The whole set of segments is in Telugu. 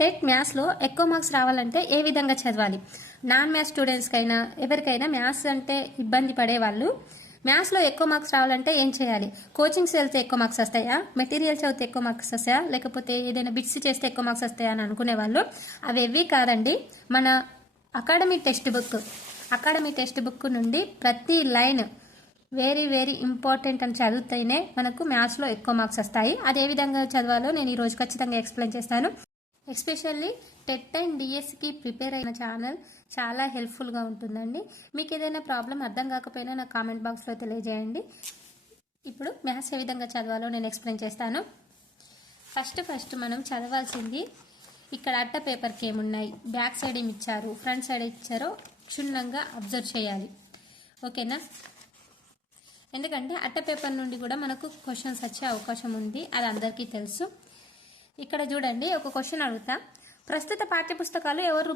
టెట్ మ్యాథ్స్లో ఎక్కువ మార్క్స్ రావాలంటే ఏ విధంగా చదవాలి? నాన్ మ్యాథ్స్ స్టూడెంట్స్కైనా ఎవరికైనా మ్యాథ్స్ అంటే ఇబ్బంది పడేవాళ్ళు మ్యాథ్స్లో ఎక్కువ మార్క్స్ రావాలంటే ఏం చేయాలి? కోచింగ్స్ వెళ్తే ఎక్కువ మార్క్స్ వస్తాయా? మెటీరియల్ చదివితే ఎక్కువ మార్క్స్ వస్తాయా? లేకపోతే ఏదైనా బిట్స్ చేస్తే ఎక్కువ మార్క్స్ వస్తాయా అని అనుకునే వాళ్ళు అవి కాదండి. మన అకాడమిక్ టెక్స్ట్ బుక్ నుండి ప్రతి లైన్ వెరీ వెరీ ఇంపార్టెంట్ అని చదివితేనే మనకు మ్యాథ్స్లో ఎక్కువ మార్క్స్ వస్తాయి. అది ఏ విధంగా చదవాలో నేను ఈరోజు ఖచ్చితంగా ఎక్స్ప్లెయిన్ చేస్తాను. ఎస్పెషల్లీ టెట్ అండ్ డిఎస్కి ప్రిపేర్ అయిన ఛానల్ చాలా హెల్ప్ఫుల్గా ఉంటుందండి. మీకు ఏదైనా ప్రాబ్లం అర్థం కాకపోయినా నాకు కామెంట్ బాక్స్లో తెలియజేయండి. ఇప్పుడు మ్యాథ్స్ ఏ విధంగా చదవాలో నేను ఎక్స్ప్లెయిన్ చేస్తాను. ఫస్ట్ మనం చదవాల్సింది ఇక్కడ అట్ట పేపర్కి ఏమున్నాయి, బ్యాక్ సైడ్ ఏమి ఇచ్చారు, ఫ్రంట్ సైడ్ ఇచ్చారో క్షుణ్ణంగా అబ్జర్వ్ చేయాలి. ఓకేనా? ఎందుకంటే అట్ట పేపర్ నుండి కూడా మనకు క్వశ్చన్స్ వచ్చే అవకాశం ఉంది, అది అందరికీ తెలుసు. ఇక్కడ చూడండి, ఒక క్వశ్చన్ అడుగుతా. ప్రస్తుత పాఠ్యపుస్తకాలు ఎవరు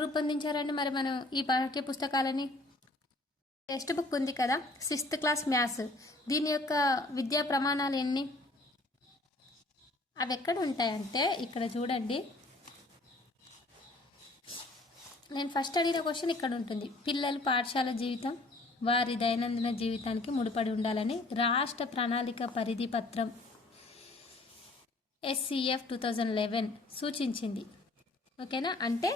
రూపొందించారండి? మరి మనం ఈ పాఠ్యపుస్తకాలని టెక్స్ట్ బుక్ ఉంది కదా, 6th క్లాస్ మ్యాథ్స్, దీని యొక్క విద్యా ప్రమాణాలు ఎన్ని? అవి ఎక్కడ ఉంటాయంటే ఇక్కడ చూడండి, నేను ఫస్ట్ అడిగిన క్వశ్చన్ ఇక్కడ ఉంటుంది. పిల్లలు పాఠశాల జీవితం వారి దైనందిన జీవితానికి ముడిపడి ఉండాలని రాష్ట్ర ప్రణాళిక పరిధి పత్రం SCF 2011 సూచించింది. ఓకేనా? అంటే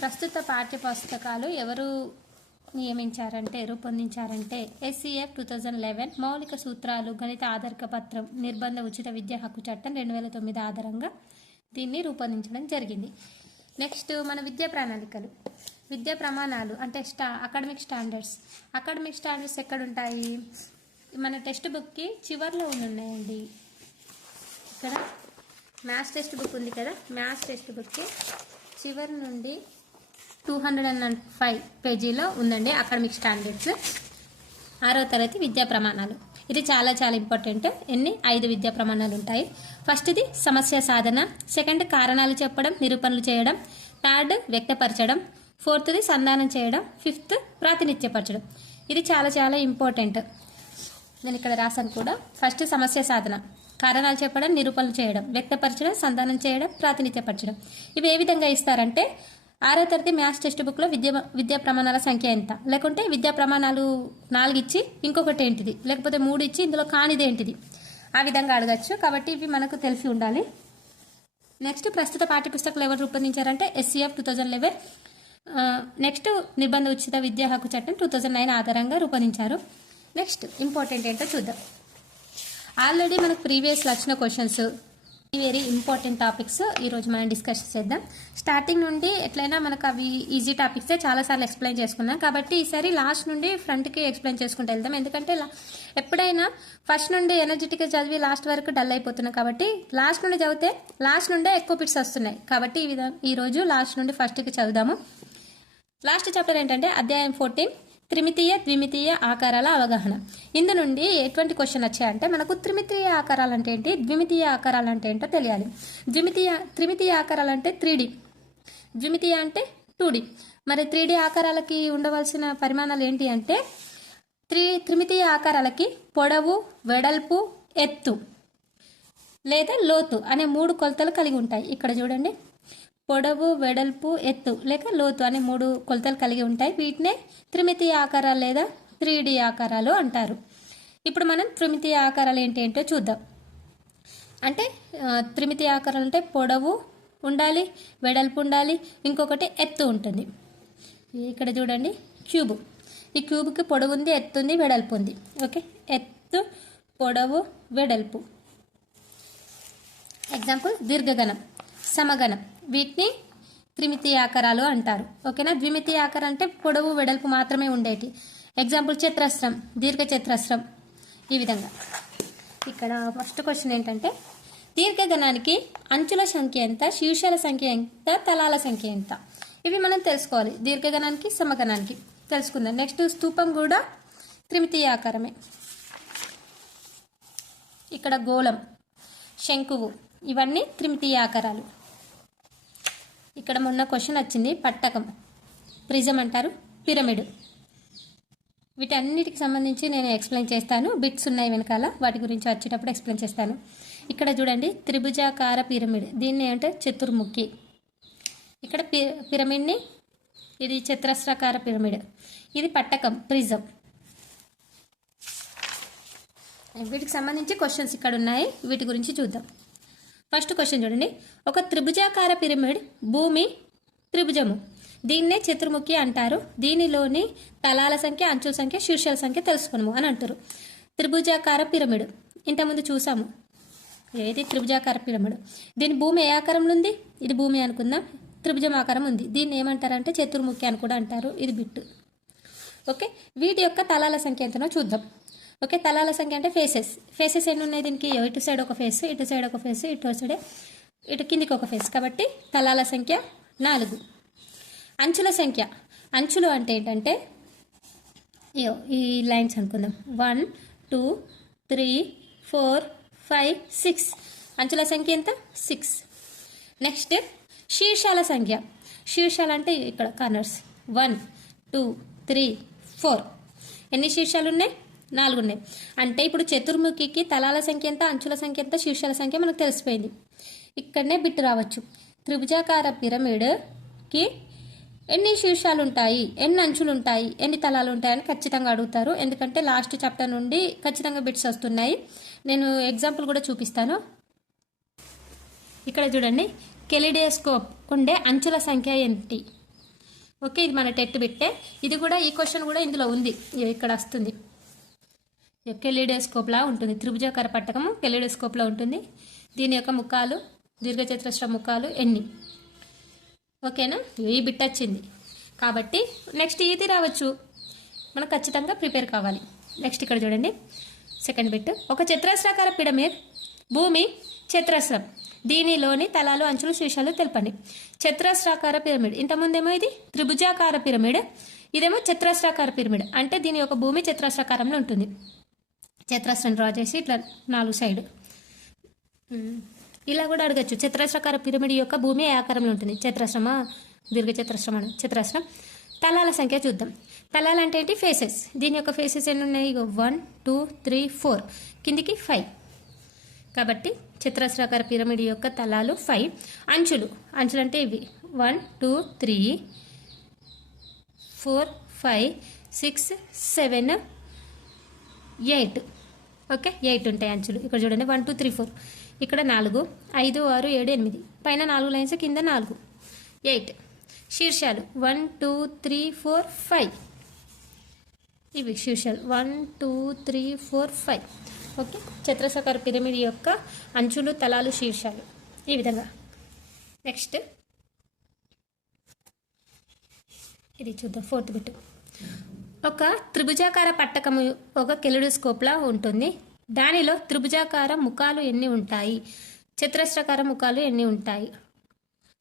ప్రస్తుత పాఠ్యపుస్తకాలు ఎవరు రూపొందించారంటే SCF 2011 మౌలిక సూత్రాలు, గణిత ఆధారిక పత్రం, నిర్బంధ ఉచిత విద్యా హక్కు చట్టం 2009 ఆధారంగా దీన్ని రూపొందించడం జరిగింది. నెక్స్ట్ మన విద్యా ప్రమాణాలు అంటే అకాడమిక్ స్టాండర్డ్స్ ఎక్కడ ఉంటాయి? మన టెక్స్ట్ బుక్కి చివర్లో ఉన్నాయండి. ఇక్కడ మ్యాథ్స్ టెక్స్ట్ బుక్ ఉంది కదా, మ్యాథ్స్ టెక్స్ట్ బుక్కి చివరి నుండి 205 పేజీలో ఉందండి అకాడమిక్ స్టాండర్డ్స్, 6వ తరగతి విద్యా ప్రమాణాలు. ఇది చాలా చాలా ఇంపార్టెంట్. 5 విద్యా ప్రమాణాలు ఉంటాయి. ఫస్ట్ది సమస్య సాధన, సెకండ్ కారణాలు చెప్పడం, నిరూపణలు చేయడం, థర్డ్ వ్యక్తపరచడం, ఫోర్త్ది సంధానం చేయడం, ఫిఫ్త్ ప్రాతినిధ్యపరచడం. ఇది చాలా చాలా ఇంపార్టెంట్. నేను ఇక్కడ రాశాను కూడా. ఫస్ట్ సమస్య సాధన, కారణాలు చెప్పడం, నిరూపణలు చేయడం, వ్యక్తపరచడం, సంధానం చేయడం, ప్రాతినిధ్యపరచడం. ఇవి ఏ విధంగా ఇస్తారంటే 6వ తరగతి మ్యాథ్స్ టెక్స్ట్ బుక్లో విద్యా ప్రమాణాల సంఖ్య ఎంత, లేకుంటే విద్యా ప్రమాణాలు 4 ఇచ్చి ఇంకొకటి ఏంటిది, లేకపోతే 3 ఇచ్చి ఇందులో కానిది ఏంటిది, ఆ విధంగా అడగచ్చు. కాబట్టి ఇవి మనకు తెలిసి ఉండాలి. నెక్స్ట్ ప్రస్తుత పాఠ్యపుస్తకాలు ఎవరు రూపొందించారంటే SCF 2011. నెక్స్ట్ నిర్బంధ ఉచిత విద్యా హక్కు చట్టం 2009 ఆధారంగా రూపొందించారు. నెక్స్ట్ ఇంపార్టెంట్ ఏంటో చూద్దాం. ఆల్రెడీ మనకు ప్రీవియస్లో వచ్చిన క్వశ్చన్స్, వెరీ ఇంపార్టెంట్ టాపిక్స్ ఈరోజు మనం డిస్కస్ చేద్దాం. స్టార్టింగ్ నుండి ఎట్లయినా మనకు అవి ఈజీ టాపిక్సే చాలాసార్లు ఎక్స్ప్లెయిన్ చేసుకున్నాం. కాబట్టి ఈసారి లాస్ట్ నుండి ఫ్రంట్కి ఎక్స్ప్లెయిన్ చేసుకుంటూ వెళ్దాం. ఎందుకంటే ఎప్పుడైనా ఫస్ట్ నుండి ఎనర్జెటిక్గా చదివి లాస్ట్ వరకు డల్ అయిపోతున్నాం. కాబట్టి లాస్ట్ నుండి చదివితే లాస్ట్ నుండే ఎక్కువ బిట్స్ వస్తున్నాయి. కాబట్టి ఈరోజు లాస్ట్ నుండి ఫస్ట్కి చదువుదాము. లాస్ట్ చాప్టర్ ఏంటంటే అధ్యాయం 14, త్రిమితీయ ద్విమితీయ ఆకారాల అవగాహన. ఇందు నుండి ఎటువంటి క్వశ్చన్ వచ్చాయంటే మనకు త్రిమితీయ ఆకారాలు అంటే ఏంటి, ద్విమితీయ ఆకారాలు అంటే ఏంటో తెలియాలి. త్రిమితీయ ఆకారాలు అంటే 3D, ద్విమితీయ అంటే 2D. మరి 3D ఆకారాలకి ఉండవలసిన పరిమాణాలు ఏంటి అంటే త్రిమితీయ ఆకారాలకి పొడవు, వెడల్పు, ఎత్తు లేదా లోతు అనే 3 కొలతలు కలిగి ఉంటాయి. ఇక్కడ చూడండి, పొడవు, వెడల్పు, ఎత్తు లేక లోతు అనే 3 కొలతలు కలిగి ఉంటాయి. వీటినే త్రిమితీయ ఆకారాలు లేదా 3D ఆకారాలు అంటారు. ఇప్పుడు మనం త్రిమితీయ ఆకారాలు ఏంటో చూద్దాం. అంటే త్రిమితీయ ఆకారాలు అంటే పొడవు ఉండాలి, వెడల్పు ఉండాలి, ఇంకొకటి ఎత్తు ఉంటుంది. ఇక్కడ చూడండి, క్యూబ్. ఈ క్యూబ్కి పొడవు ఉంది, ఎత్తు ఉంది, వెడల్పు ఉంది. ఓకే, ఎత్తు, పొడవు, వెడల్పు. ఎగ్జాంపుల్ దీర్ఘగణం, సమగణం, వీటిని త్రిమితీయ ఆకారాలు అంటారు. ఓకేనా? ద్విమితీయ ఆకారం అంటే పొడవు, వెడల్పు మాత్రమే ఉండేటి. ఎగ్జాంపుల్ చతురస్రం, దీర్ఘ చతురస్రం. ఈ విధంగా ఇక్కడ ఫస్ట్ క్వశ్చన్ ఏంటంటే దీర్ఘగణానికి అంచుల సంఖ్య ఎంత, శీర్షాల సంఖ్య ఎంత, తలాల సంఖ్య ఎంత? ఇవి మనం తెలుసుకోవాలి. దీర్ఘగణానికి, సమగణానికి తెలుసుకుందాం. నెక్స్ట్ స్తూపం కూడా త్రిమితీయ ఆకారమే. ఇక్కడ గోళం, శంకువు, ఇవన్నీ త్రిమితీయ ఆకారాలు. ఇక్కడ మొన్న క్వశ్చన్ వచ్చింది, పట్టకం, ప్రిజం అంటారు, పిరమిడ్. వీటన్నిటికి సంబంధించి నేను ఎక్స్ప్లెయిన్ చేస్తాను. బిట్స్ ఉన్నాయి వెనకాల, వాటి గురించి వచ్చేటప్పుడు ఎక్స్ప్లెయిన్ చేస్తాను. ఇక్కడ చూడండి త్రిభుజాకార పిరమిడ్, దీన్ని అంటే చతుర్ముఖి. ఇక్కడ పిరమిడ్ని, ఇది చతురస్రాకార పిరమిడ్, ఇది పట్టకం ప్రిజం. వీటికి సంబంధించి క్వశ్చన్స్ ఇక్కడ ఉన్నాయి, వీటి గురించి చూద్దాం. ఫస్ట్ క్వశ్చన్ చూడండి, ఒక త్రిభుజాకార పిరమిడ్ భూమి త్రిభుజము, దీన్నే చతుర్ముఖి అంటారు. దీనిలోని తలాల సంఖ్య, అంచుల సంఖ్య, శీర్షాల సంఖ్య తెలుసుకున్నాము అని అంటారు. త్రిభుజాకార పిరమిడ్ ఇంతకుముందు చూసాము, ఏది త్రిభుజాకార పిరమిడ్. దీని భూమి ఏ ఆకారంలో ఉంది, ఇది భూమి అనుకుందాం, త్రిభుజం ఆకారం ఉంది. దీన్ని ఏమంటారంటే చతుర్ముఖి అని కూడా అంటారు, ఇది బిట్టు. ఓకే, వీటి యొక్క తలాల సంఖ్య ఎంతనో చూద్దాం. ఓకే, తలాల సంఖ్య అంటే ఫేసెస్ ఎన్ని ఉన్నాయి దీనికి, ఇటు సైడ్ ఒక ఫేస్, ఇటు సైడ్ ఒక ఫేస్, ఇటు కిందికి ఒక ఫేస్, కాబట్టి తలాల సంఖ్య 4. అంచుల సంఖ్య, అంచులు అంటే ఏంటంటే ఈ లైన్స్ అనుకుందాం, 1 2 3 4 5 6, అంచుల సంఖ్య ఎంత 6. నెక్స్ట్ శీర్షాల సంఖ్య, శీర్షాలు అంటే ఇక్కడ కార్నర్స్ 1 2 3 4, ఎన్ని శీర్షాలు ఉన్నాయి, 4 ఉన్నాయి. అంటే ఇప్పుడు చతుర్ముఖికి తలాల సంఖ్య ఎంత, అంచుల సంఖ్య ఎంత, శీర్షాల సంఖ్య మనకు తెలిసిపోయింది. ఇక్కడనే బిట్ రావచ్చు, త్రిభుజాకార పిరమిడ్కి ఎన్ని శీర్షాలు ఉంటాయి, ఎన్ని అంచులు ఉంటాయి, ఎన్ని తలాలు ఉంటాయని ఖచ్చితంగా అడుగుతారు. ఎందుకంటే లాస్ట్ చాప్టర్ నుండి ఖచ్చితంగా బిట్స్ వస్తున్నాయి. నేను ఎగ్జాంపుల్ కూడా చూపిస్తాను. ఇక్కడ చూడండి, కెలిడోస్కోప్ ఉండే అంచుల సంఖ్య ఏంటి. ఓకే, ఇది మన టెట్ బిట్టే, ఇది కూడా ఈ క్వశ్చన్ కూడా ఇందులో ఉంది, ఇక్కడ వస్తుంది. కెలిడోస్కోప్లా ఉంటుంది, త్రిభుజాకార పట్టకము కెలిడోస్కోప్లో ఉంటుంది. దీని యొక్క ముఖాలు, దీర్ఘచతురస్ర ముఖాలు ఎన్ని. ఓకేనా, ఈ బిట్ వచ్చింది కాబట్టి నెక్స్ట్ ఇది రావచ్చు, మనకు ఖచ్చితంగా ప్రిపేర్ కావాలి. నెక్స్ట్ ఇక్కడ చూడండి, సెకండ్ బిట్, ఒక చతురస్రాకార పిరమిడ్ భూమి చతురస్రం, దీనిలోని తలాలు, అంచులు, శీర్షాలు తెలపండి. చతురస్రాకార పిరమిడ్, ఇంతకుముందేమో ఇది త్రిభుజాకార పిరమిడ్, ఇదేమో చతురస్రాకార పిరమిడ్. అంటే దీని యొక్క భూమి చతురస్రాకారంలో ఉంటుంది. చతురస్రం డ్రా చేసి ఇట్లా 4 సైడ్ ఇలా కూడా అడగచ్చు. చతురస్రాకార పిరమిడ్ యొక్క భూమి ఏ ఆకారంలో ఉంటుంది, చతురస్రమా, దీర్ఘచతురస్రమా, చతురస్రం. తలాల సంఖ్య చూద్దాం. తలాలు అంటే ఏంటి, ఫేసెస్. దీని యొక్క ఫేసెస్ ఎన్ని ఉన్నాయి, 1 2 3 4, కిందికి 5. కాబట్టి చతురస్రాకార పిరమిడ్ యొక్క తలాలు 5. అంచులు, అంచులు అంటే ఇవి 1 2 3 4 5 6 7 8. ఓకే, 8 ఉంటాయి అంచులు. ఇక్కడ చూడండి 1 2 3 4, ఇక్కడ 4 5 6 7 8, పైన 4 లైన్స్, కింద 4, 8. శీర్షాలు 1 2 3 4 5, ఇవి శీర్షాలు 1 2 3 4 5. ఓకే, చతురస్రాకార పిరమిడ్ యొక్క అంచులు, తలాలు, శీర్షాలు ఈ విధంగా. నెక్స్ట్ ఇది చూద్దాం, ఫోర్త్ బిట్. ఒక త్రిభుజాకార పట్టకము ఒక కెలిడోస్కోప్లా ఉంటుంది. దానిలో త్రిభుజాకార ముఖాలు ఎన్ని ఉంటాయి, చతురస్రాకార ముఖాలు ఎన్ని ఉంటాయి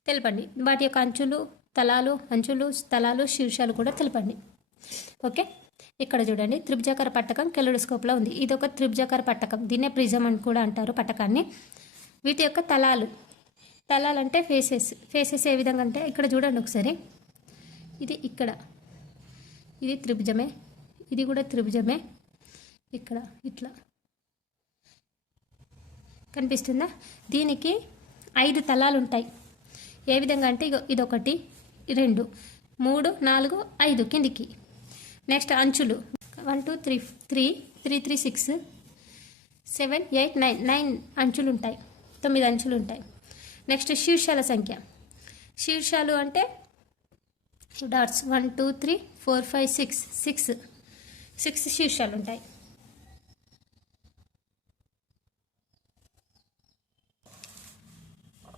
తెలపండి. వాటి యొక్క అంచులు, తలాలు, అంచులు, తలాలు, శీర్షాలు కూడా తెలపండి. ఓకే, ఇక్కడ చూడండి, త్రిభుజాకార పట్టకం కెలిడోస్కోప్లో ఉంది. ఇది ఒక త్రిభుజాకార పట్టకం, దీన్నే ప్రిజం అని కూడా అంటారు పట్టకాన్ని. వీటి యొక్క తలాలు, తలాలు అంటే ఫేసెస్ ఏ విధంగా అంటే ఇక్కడ చూడండి ఒకసారి, ఇది ఇక్కడ, ఇది త్రిభుజమే, ఇది కూడా త్రిభుజమే, ఇక్కడ ఇట్లా కనిపిస్తుందా. దీనికి 5 తలాలు ఉంటాయి. ఏ విధంగా అంటే ఇది 1 2 3 4 5 కిందికి. నెక్స్ట్ అంచులు 1 2 3 3 3 3 6 7 8 9 అంచులు ఉంటాయి, 9 అంచులు ఉంటాయి. నెక్స్ట్ శీర్షాల సంఖ్య, శీర్షాలు అంటే డాట్స్ 1 2 3 4 5 6 శీర్షాలు ఉంటాయి.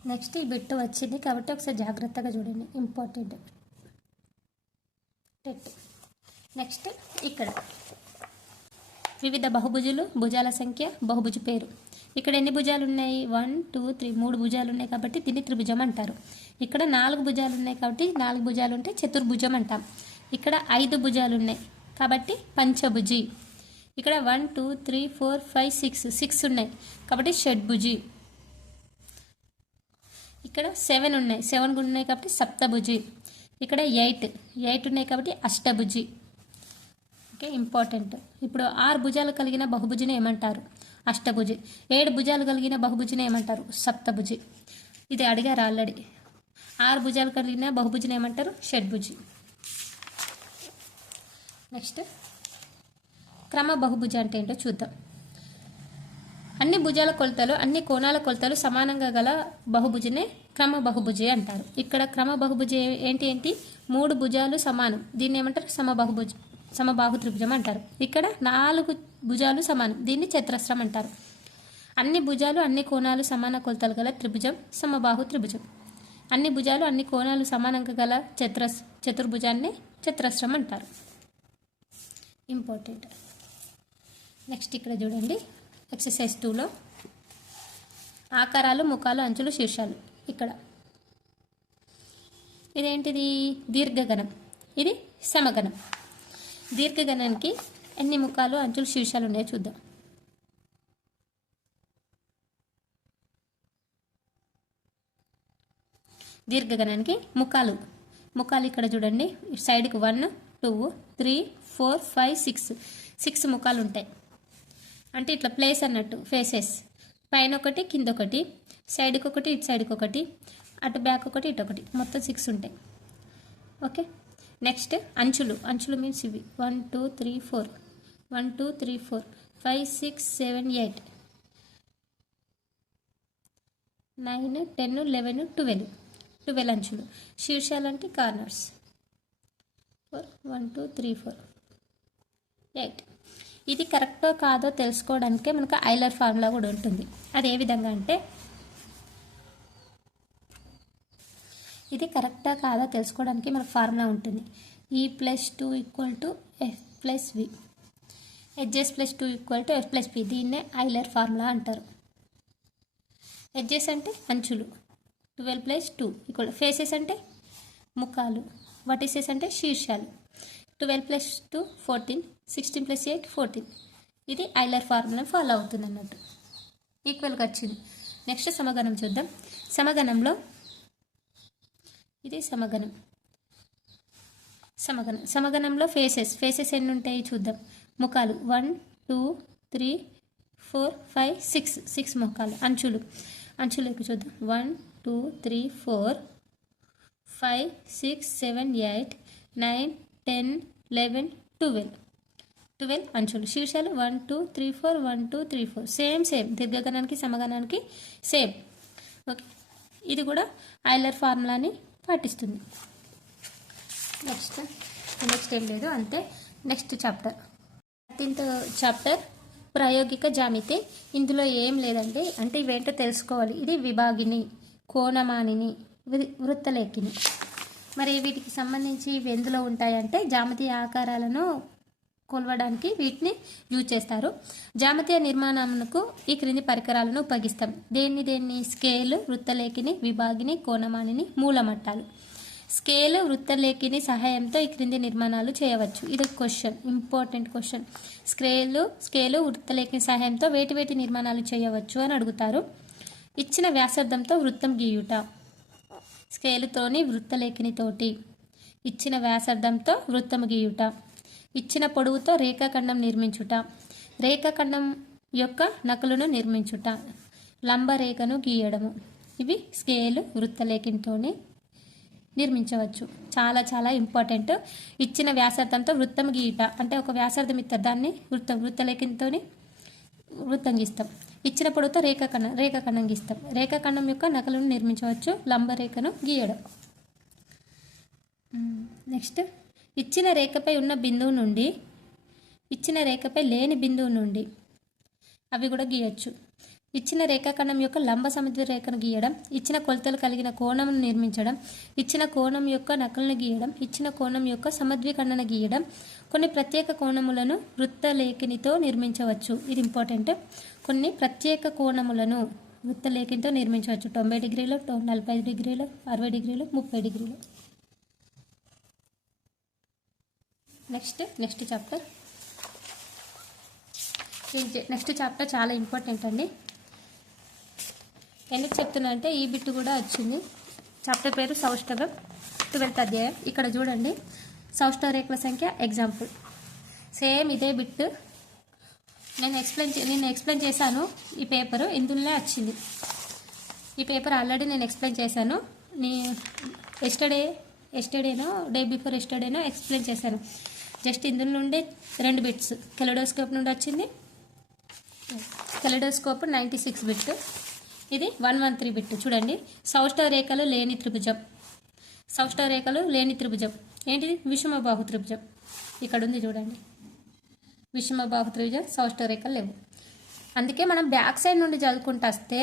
నెక్స్ట్ ఈ బిట్ వచ్చింది కాబట్టి ఒకసారి జాగ్రత్తగా చూడండి, ఇంపార్టెంట్ టెట్. నెక్స్ట్ ఇక్కడ వివిధ బహుభుజులు, భుజాల సంఖ్య, బహుభుజ పేరు. ఇక్కడ ఎన్ని భుజాలు ఉన్నాయి, 1 2 3 3 భుజాలు ఉన్నాయి కాబట్టి దీన్ని త్రిభుజం అంటారు. ఇక్కడ 4 భుజాలు ఉన్నాయి కాబట్టి 4 భుజాలు ఉంటే చతుర్భుజం అంటాం. ఇక్కడ 5 భుజాలు ఉన్నాయి కాబట్టి పంచభుజి. ఇక్కడ 1 2 3 4 5 6 ఉన్నాయి కాబట్టి షడ్భుజి. ఇక్కడ 7 ఉన్నాయి, 7 ఉన్నాయి కాబట్టి సప్తభుజి. ఇక్కడ 8 ఉన్నాయి కాబట్టి అష్టభుజి. Okay, important. ఇప్పుడు 6 భుజాలు కలిగిన బహుభుజిని ఏమంటారు, అష్టభుజి. 7 భుజాలు కలిగిన బహుభుజిని ఏమంటారు? సప్తభుజి. ఇది అడిగారు ఆల్రెడీ. 6 భుజాలు కలిగిన బహుభుజిని ఏమంటారు? షడ్భుజి. నెక్స్ట్ క్రమ బహుభుజ అంటే ఏంటో చూద్దాం. అన్ని భుజాల కొలతలు, అన్ని కోణాల కొలతలు సమానంగా గల బహుభుజినే క్రమ బహుభుజి అంటారు. ఇక్కడ క్రమ బహుభుజి ఏంటి? 3 భుజాలు సమానం, దీన్ని ఏమంటారు? సమబాహు త్రిభుజం అంటారు. ఇక్కడ 4 భుజాలు సమానం, దీన్ని చతురస్రం అంటారు. అన్ని భుజాలు అన్ని కోణాలు సమాన కొలతలు గల త్రిభుజం సమబాహు త్రిభుజం. అన్ని భుజాలు అన్ని కోణాలు సమానంగా గల చతుర్భుజాన్ని చతురస్రం అంటారు. ఇంపార్టెంట్. నెక్స్ట్ ఇక్కడ చూడండి, ఎక్సర్సైజ్ 2లో ఆకారాలు, ముఖాలు, అంచులు, శీర్షాలు. ఇక్కడ ఇదేంటిది? దీర్ఘగణం. ఇది సమగణం. దీర్ఘగణానికి ఎన్ని ముఖాలు, అంచులు, శీర్షాలు ఉన్నాయో చూద్దాం. దీర్ఘగణానికి ముఖాలు ఇక్కడ చూడండి, సైడ్కి 1 2 3 4 5 6 ముఖాలు ఉంటాయి. అంటే ఇట్లా ప్లేస్ అన్నట్టు, ఫేసెస్. పైన ఒకటి, కింద ఒకటి, సైడ్కి ఒకటి, ఇటు సైడ్కి ఒకటి, అటు బ్యాక్ ఒకటి, ఇటు ఒకటి, మొత్తం 6 ఉంటాయి. ఓకే. నెక్స్ట్ అంచులు మీన్స్ ఇవి 1 2 3 4 1 2 3 4 5 6 7 8 9 10 11 12 అంచులు. శీర్షాలు అంటే కార్నర్స్. 1 2 3 4 8. ఇది కరెక్టో కాదో తెలుసుకోవడానికే మనకు ఐలర్ ఫార్ములా కూడా ఉంటుంది. అది ఏ విధంగా అంటే, ఇది కరెక్టా కాదా తెలుసుకోవడానికి మనకు ఫార్ములా ఉంటుంది. E+2 = F+V, Hs+2 = F+P. దీన్నే ఐలర్ ఫార్ములా అంటారు. ఎడ్జెస్ అంటే అంచులు, 12+2 = ఫేసెస్ అంటే ముఖాలు, వర్టిసెస్ అంటే శీర్షాలు. 12+2 14, 16+8 14. ఇది ఐలర్ ఫార్ములా ఫాలో అవుతుంది అన్నట్టు. ఈక్వల్గా వచ్చింది. నెక్స్ట్ సమగణం చూద్దాం. ఇది సమగణంలో ఫేసెస్ ఎన్ని ఉంటాయి చూద్దాం. ముఖాలు 1 2 3 4 5 6 ముఖాలు. అంచులకు చూద్దాం. 1 2 3 4 5 6 7 8 9 10 11 12 అంచులు. శీర్షాలు 1 2 3 4 1 2 3 4. సేమ్ దీర్ఘగణానికి సమగణానికి సేమ్. ఓకే. ఇది కూడా ఐలర్ ఫార్ములాని పాటిస్తుంది. నెక్స్ట్ ఏం లేదు, అంతే. నెక్స్ట్ చాప్టర్ 13th చాప్టర్ ప్రాయోగిక జ్యామితి. ఇందులో ఏం లేదండి, అంటే ఇవేంటో తెలుసుకోవాలి. ఇది విభాగిని, కోణమానిని, వృత్తలేఖిని. మరి వీటికి సంబంధించి ఇవి ఎందులో ఉంటాయంటే, జ్యామితీయ ఆకారాలను కొలవడానికి వీటిని యూజ్ చేస్తారు. జ్యామితీయ నిర్మాణమునకు ఈ క్రింది పరికరాలను ఉపయోగిస్తాం. దేన్ని? స్కేలు, వృత్తలేఖిని, విభాగిని, కోణమానిని, మూలమట్టాలు. స్కేలు, వృత్తలేఖిని సహాయంతో ఈ క్రింది నిర్మాణాలు చేయవచ్చు. ఇది క్వశ్చన్, ఇంపార్టెంట్ క్వశ్చన్. స్కేలు, వృత్తలేఖిని సహాయంతో వేటి నిర్మాణాలు చేయవచ్చు అని అడుగుతారు. ఇచ్చిన వ్యాసార్థంతో వృత్తం గీయుట. స్కేలుతోని, వృత్తలేఖినితోటి. ఇచ్చిన వ్యాసార్థంతో వృత్తము గీయుట. ఇచ్చిన పొడవుతో రేఖాఖండం నిర్మించుట. రేఖాఖండం యొక్క నకులను నిర్మించుట. లంబరేఖను గీయడము. ఇవి స్కేలు, వృత్తలేఖినితోని నిర్మించవచ్చు. చాలా ఇంపార్టెంట్. ఇచ్చిన వ్యాసార్థంతో వృత్తం గీయుట అంటే ఒక వ్యాసార్థం ఇస్తారు, దాన్ని వృత్తలేఖినితో వృత్తం గీస్తాం. ఇచ్చిన పొడవుతో రేఖాఖండం గీస్తాం. రేఖాఖండం యొక్క నకలను నిర్మించవచ్చు. లంబరేఖను గీయడం. నెక్స్ట్, ఇచ్చిన రేఖపై ఉన్న బిందువు నుండి ఇచ్చిన రేఖపై లేని బిందువు నుండి అవి కూడా గీయచ్చు. ఇచ్చిన రేఖాఖండం యొక్క లంబ సముద్ర రేఖను గీయడం. ఇచ్చిన కొలతలు కలిగిన కోణమును నిర్మించడం. ఇచ్చిన కోణం యొక్క నకలను గీయడం. ఇచ్చిన కోణం యొక్క సమద్విఖండన గీయడం. కొన్ని ప్రత్యేక కోణములను వృత్తలేఖినితో నిర్మించవచ్చు. ఇది ఇంపార్టెంట్. కొన్ని ప్రత్యేక కోణములను వృత్తలేఖినితో నిర్మించవచ్చు. 90 డిగ్రీలు, 45 డిగ్రీలు, 60 డిగ్రీలు, 30 డిగ్రీలు. Next chapter. నెక్స్ట్ చాప్టర్ చాలా ఇంపార్టెంట్ అండి. ఎందుకు చెప్తున్నా అంటే ఈ బిట్ కూడా వచ్చింది. చాప్టర్ పేరు సౌష్ఠవం, 12th అధ్యాయం. ఇక్కడ చూడండి, సౌష్ఠవ రేఖల సంఖ్య ఎగ్జాంపుల్. సేమ్ ఇదే బిట్ నేను ఎక్స్ప్లెయిన్ చేశాను ఈ పేపరు ఇందులో వచ్చింది. ఈ పేపర్ ఆల్రెడీ నేను ఎక్స్ప్లెయిన్ చేశాను. ఎస్టర్డేనో డే బిఫోర్ ఎస్టర్డేనో ఎక్స్ప్లెయిన్ చేశాను. జస్ట్ ఇందులో నుండే 2 బిట్స్ కెలెడోస్కోప్ నుండి వచ్చింది. కెలెడోస్కోప్ 96 బిట్, ఇది 113 బిట్. చూడండి, సౌష్ఠవ రేఖలు లేని త్రిభుజం. సౌష్ఠవ రేఖలు లేని త్రిభుజం ఏంటిది? విషమబాహు త్రిభుజం. ఇక్కడ ఉంది చూడండి, విషమబాహు త్రిభుజం, సౌష్ఠవ రేఖలు లేవు. అందుకే మనం బ్యాక్ సైడ్ నుండి చదువుకుంటూ వస్తే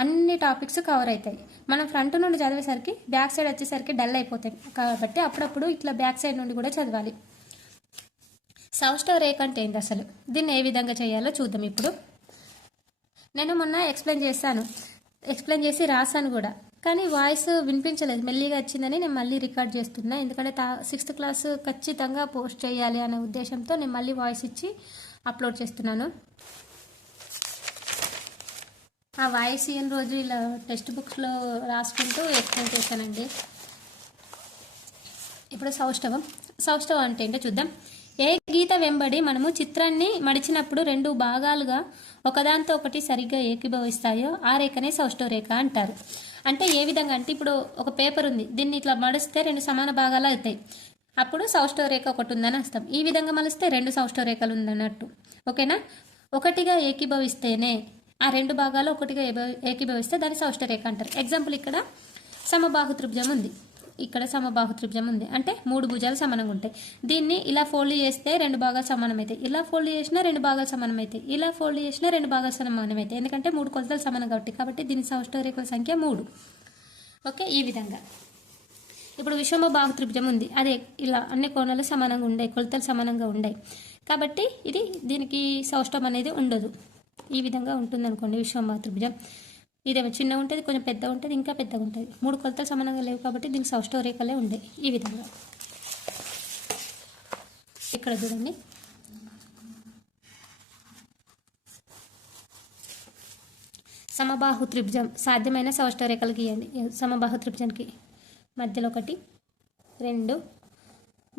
అన్ని టాపిక్స్ కవర్ అవుతాయి. మనం ఫ్రంట్ నుండి చదివేసరికి బ్యాక్ సైడ్ వచ్చేసరికి డల్ అయిపోతాయి. కాబట్టి అప్పుడప్పుడు ఇట్లా బ్యాక్ సైడ్ నుండి కూడా చదవాలి. సౌష్ఠవ రేఖ అంటే ఏంటి అసలు? దీన్ని ఏ విధంగా చేయాలో చూద్దాం. ఇప్పుడు నేను మొన్న ఎక్స్ప్లెయిన్ చేసి రాశాను కూడా, కానీ వాయిస్ వినిపించలేదు, మెల్లిగా వచ్చిందని నేను మళ్ళీ రికార్డ్ చేస్తున్నా. ఎందుకంటే 6th క్లాస్ ఖచ్చితంగా పోస్ట్ చేయాలి అనే ఉద్దేశంతో నేను మళ్ళీ వాయిస్ ఇచ్చి అప్లోడ్ చేస్తున్నాను. ఆ వాయిస్ ఈయన రోజు ఇలా టెక్స్ట్ బుక్స్లో రాసుకుంటూ ఎక్స్ప్లెయిన్ చేశానండి. ఇప్పుడు సౌష్ఠవం అంటే ఏంటో చూద్దాం. ఏ గీత వెంబడి మనము చిత్రాన్ని మడిచినప్పుడు 2 భాగాలుగా ఒకదాంతో ఒకటి సరిగ్గా ఏకీభవిస్తాయో ఆ రేఖనే సౌష్ఠవ రేఖ అంటారు. అంటే ఏ విధంగా అంటే, ఇప్పుడు ఒక పేపర్ ఉంది, దీన్ని ఇట్లా మడిస్తే 2 సమాన భాగాలు అవుతాయి, అప్పుడు సౌష్ఠవ రేఖ ఒకటి ఉందని అర్థం. ఈ విధంగా మలిస్తే 2 సౌష్ఠవ రేఖలు ఉందన్నట్టు. ఓకేనా? ఒకటిగా ఏకీభవిస్తేనే, ఆ 2 భాగాలు ఒకటిగా ఏకీభవిస్తే దాన్ని సౌష్ఠవ రేఖ అంటారు. ఎగ్జాంపుల్, ఇక్కడ సమబాహు త్రిభుజం ఉంది, ఇక్కడ సమబాహు త్రిభుజం ఉంది, అంటే 3 భుజాలు సమానంగా ఉంటాయి. దీన్ని ఇలా ఫోల్డ్ చేస్తే 2 భాగాలు సమానమవుతాయి, ఇలా ఫోల్డ్ చేసినా 2 భాగాలు సమానమవుతాయి, ఇలా ఫోల్డ్ చేసినా 2 భాగాలు సమానమవుతాయి. ఎందుకంటే 3 కొలతలు సమానం కాబట్టి దీని సౌష్ఠవ రేఖల సంఖ్య 3. ఓకే, ఈ విధంగా. ఇప్పుడు విషమబాహు త్రిభుజం ఉంది, అదే ఇలా అన్ని కోణాలు సమానంగా ఉండాయి, కొలతలు సమానంగా ఉండాయి కాబట్టి దీనికి సౌష్ఠవం అనేది ఉండదు. ఈ విధంగా ఉంటుంది అనుకోండి విషమబాహు త్రిభుజం. ఇదేమో చిన్న ఉంటుంది, కొంచెం పెద్ద ఉంటుంది, ఇంకా పెద్దగా ఉంటుంది. 3 కొలతలు సమానంగా లేవు కాబట్టి దీనికి సౌష్ఠవ రేఖలే ఉంటాయి. ఈ విధంగా ఇక్కడ చూడండి, సమబాహు త్రిభుజం సాధ్యమైన సౌష్ఠవ రేఖలు గీయండి. సమబాహు త్రిభుజానికి మధ్యలో 1 2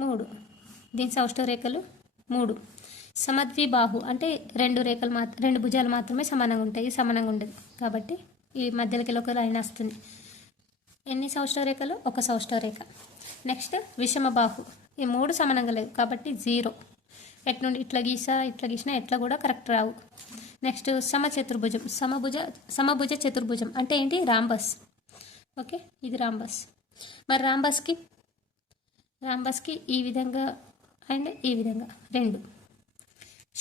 3, దీని సౌష్ఠవ రేఖలు 3. సమద్విబాహు అంటే 2 భుజాలు మాత్రమే సమానంగా ఉంటాయి, సమానంగా ఉండదు కాబట్టి ఈ మధ్యలోకి ఒక లైన్ వస్తుంది. ఎన్ని సౌష్ఠవ రేఖలు? 1 సౌష్ఠవ రేఖ. నెక్స్ట్ విషమబాహు, ఈ 3 సమానంగా లేవు కాబట్టి 0. ఎట్ నుండి ఇట్లా గీసినా ఎట్లా కూడా కరెక్ట్ రావు. నెక్స్ట్ సమచతుర్భుజం, సమభుజ చతుర్భుజం అంటే ఏంటి? రాంబస్. ఓకే, ఇది రాంబస్. మరి రాంబస్కి ఈ విధంగా అండ్ ఈ విధంగా 2.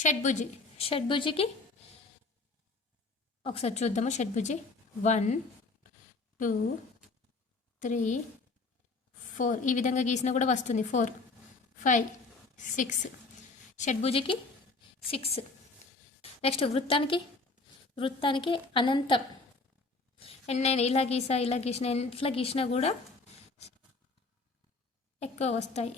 షడ్భుజికి ఒకసారి చూద్దాము. షడ్భుజి 1 2 3 4, ఈ విధంగా గీసినా కూడా వస్తుంది. 4 5 6, షడ్భుజికి 6. నెక్స్ట్ వృత్తానికి అనంతం. నేను ఇలా ఎట్లా గీసినా కూడా ఎక్కువ వస్తాయి,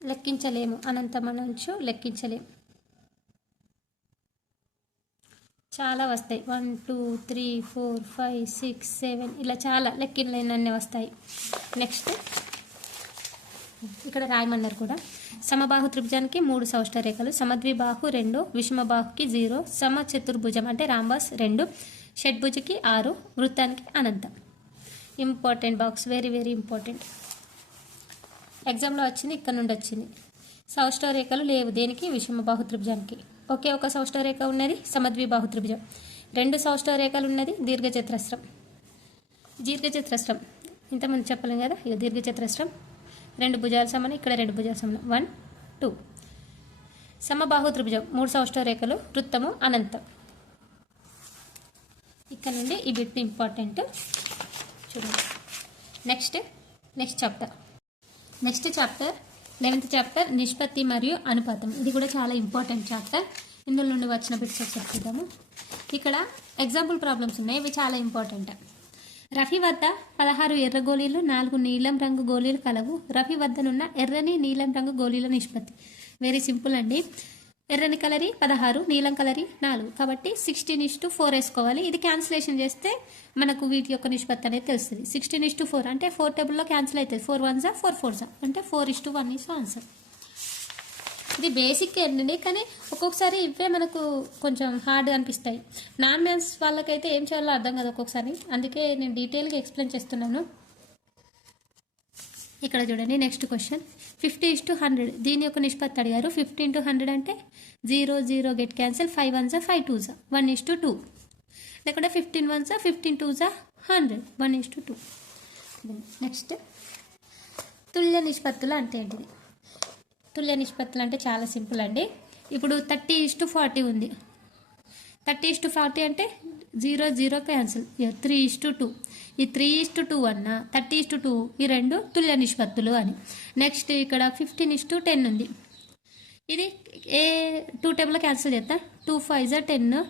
లెక్కించలేము. అనంతం అనొచ్చు, లెక్కించలేము, చాలా వస్తాయి. 1 2 3 4 5 6 7 ఇలా చాలా లెక్కినలేనన్నీ వస్తాయి. నెక్స్ట్ ఇక్కడ రాయమన్నారు కూడా. సమబాహు త్రిభుజానికి 3 సౌష్ఠవ రేఖలు, సమద్విబాహు 2, విషమబాహుకి 0, సమచతుర్భుజం అంటే రాంబస్ 2, షడ్భుజికి 6, వృత్తానికి అనంతం. Important box, very very important. ఎగ్జామ్లో వచ్చింది, ఇక్కడ నుండి వచ్చింది. సౌష్ఠవ రేఖలు లేవు దేనికి? విషమబాహు త్రిభుజానికి. ఒకే ఒక సౌష్ఠవ రేఖ ఉన్నది సమద్విబాహు త్రిభుజం. 2 సౌష్ఠవ రేఖలు ఉన్నది దీర్ఘచతురస్రం. ఇంతకుముందు చెప్పలేం కదా, ఇక దీర్ఘచతురస్రం 2 భుజాలు సమానం, ఇక్కడ 2 భుజాలు సమానం. 1 2. సమబాహు త్రిభుజం 3 సౌష్ఠవ రేఖలు, వృత్తము అనంతం. ఇక్కడ నుండి ఈ బిట్ ఇంపార్టెంట్ చూడండి. నెక్స్ట్ చాప్టర్ 11th చాప్టర్ నిష్పత్తి మరియు అనుపాతం. ఇది కూడా చాలా ఇంపార్టెంట్ చాప్టర్. ఇందులో నుండి వచ్చిన బిట్స్ ఒకసారి చూద్దాము. ఇక్కడ ఎగ్జాంపుల్ ప్రాబ్లమ్స్ ఉన్నాయి, ఇవి చాలా ఇంపార్టెంట్. రఫీ వద్ద 16 ఎర్ర గోళీలు 4 నీలం రంగు గోళీలు కలవు. రఫీ వద్దనున్న ఎర్రని నీలం రంగు గోళీల నిష్పత్తి. వెరీ సింపుల్ అండి. ఎర్రని కలరి 16, నీలం కలరి 4 కాబట్టి 16:4 వేసుకోవాలి. ఇది క్యాన్సిలేషన్ చేస్తే మనకు వీటి యొక్క నిష్పత్తి అనేది తెలుస్తుంది. 16:4 అంటే 4 టేబుల్లో క్యాన్సిల్ అవుతుంది. 4 1s 4 4s అంటే 4:1 ఈస్ ఆన్సర్. ఇది బేసిక్ ఏంటండి, కానీ ఒక్కొక్కసారి ఇవే మనకు కొంచెం హార్డ్ అనిపిస్తాయి. నాన్ మ్యాథ్స్ వాళ్ళకైతే ఏం చేయాలో అర్థం కాదు ఒక్కొక్కసారి, అందుకే నేను డీటెయిల్గా ఎక్స్ప్లెయిన్ చేస్తున్నాను. ఇక్కడ చూడండి నెక్స్ట్ క్వశ్చన్ 50:100 దీని యొక్క నిష్పత్తి అడిగారు. 50 × 100 అంటే 0 0 గెట్ క్యాన్సిల్, 5 1 5 2 1:2. లేకుంటే 15 1 15 2 100 1:2. నెక్స్ట్ తుల్య నిష్పత్తులు అంటే ఏంటిది? తుల్య నిష్పత్తులు అంటే చాలా సింపుల్ అండి. ఇప్పుడు 30:40 ఉంది. 30:40 అంటే 0 0 క్యాన్సిల్, 3:2. ఈ 3:2 అన్న 30:2 ఈ రెండు తుల్య నిష్పత్తులు అని. నెక్స్ట్ ఇక్కడ 15:10 ఉంది. ఇది ఏ 2 టేబుల్లో క్యాన్సిల్ చేద్దాం. 2 5 10,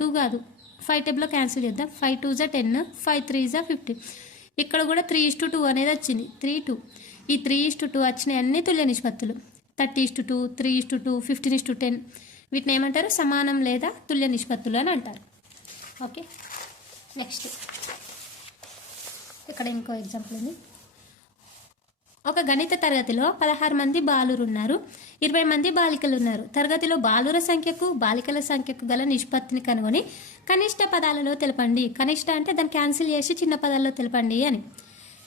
2 కాదు 5 టేబుల్లో క్యాన్సిల్ చేద్దాం. 5 2 10, 5 3 15. ఇక్కడ కూడా 3:2 అనేది వచ్చింది. 3 2 ఈ 3:2 వచ్చినాయి అన్ని తుల్య నిష్పత్తులు. 30:2, 3:2, 15:10 వీటిని ఏమంటారు? సమానం లేదా తుల్య నిష్పత్తులు అని అంటారు. ఓకే, నెక్స్ట్ ఇక్కడ ఇంకో ఎగ్జాంపుల్ ఉంది. ఒక గణిత తరగతిలో 16 మంది బాలురు ఉన్నారు, 20 మంది బాలికలు ఉన్నారు. తరగతిలో బాలుర సంఖ్యకు బాలికల సంఖ్యకు గల నిష్పత్తిని కనుగొని కనిష్ట పదాలలో తెలపండి. కనిష్ట అంటే దాన్ని క్యాన్సిల్ చేసి చిన్న పదాల్లో తెలపండి అని.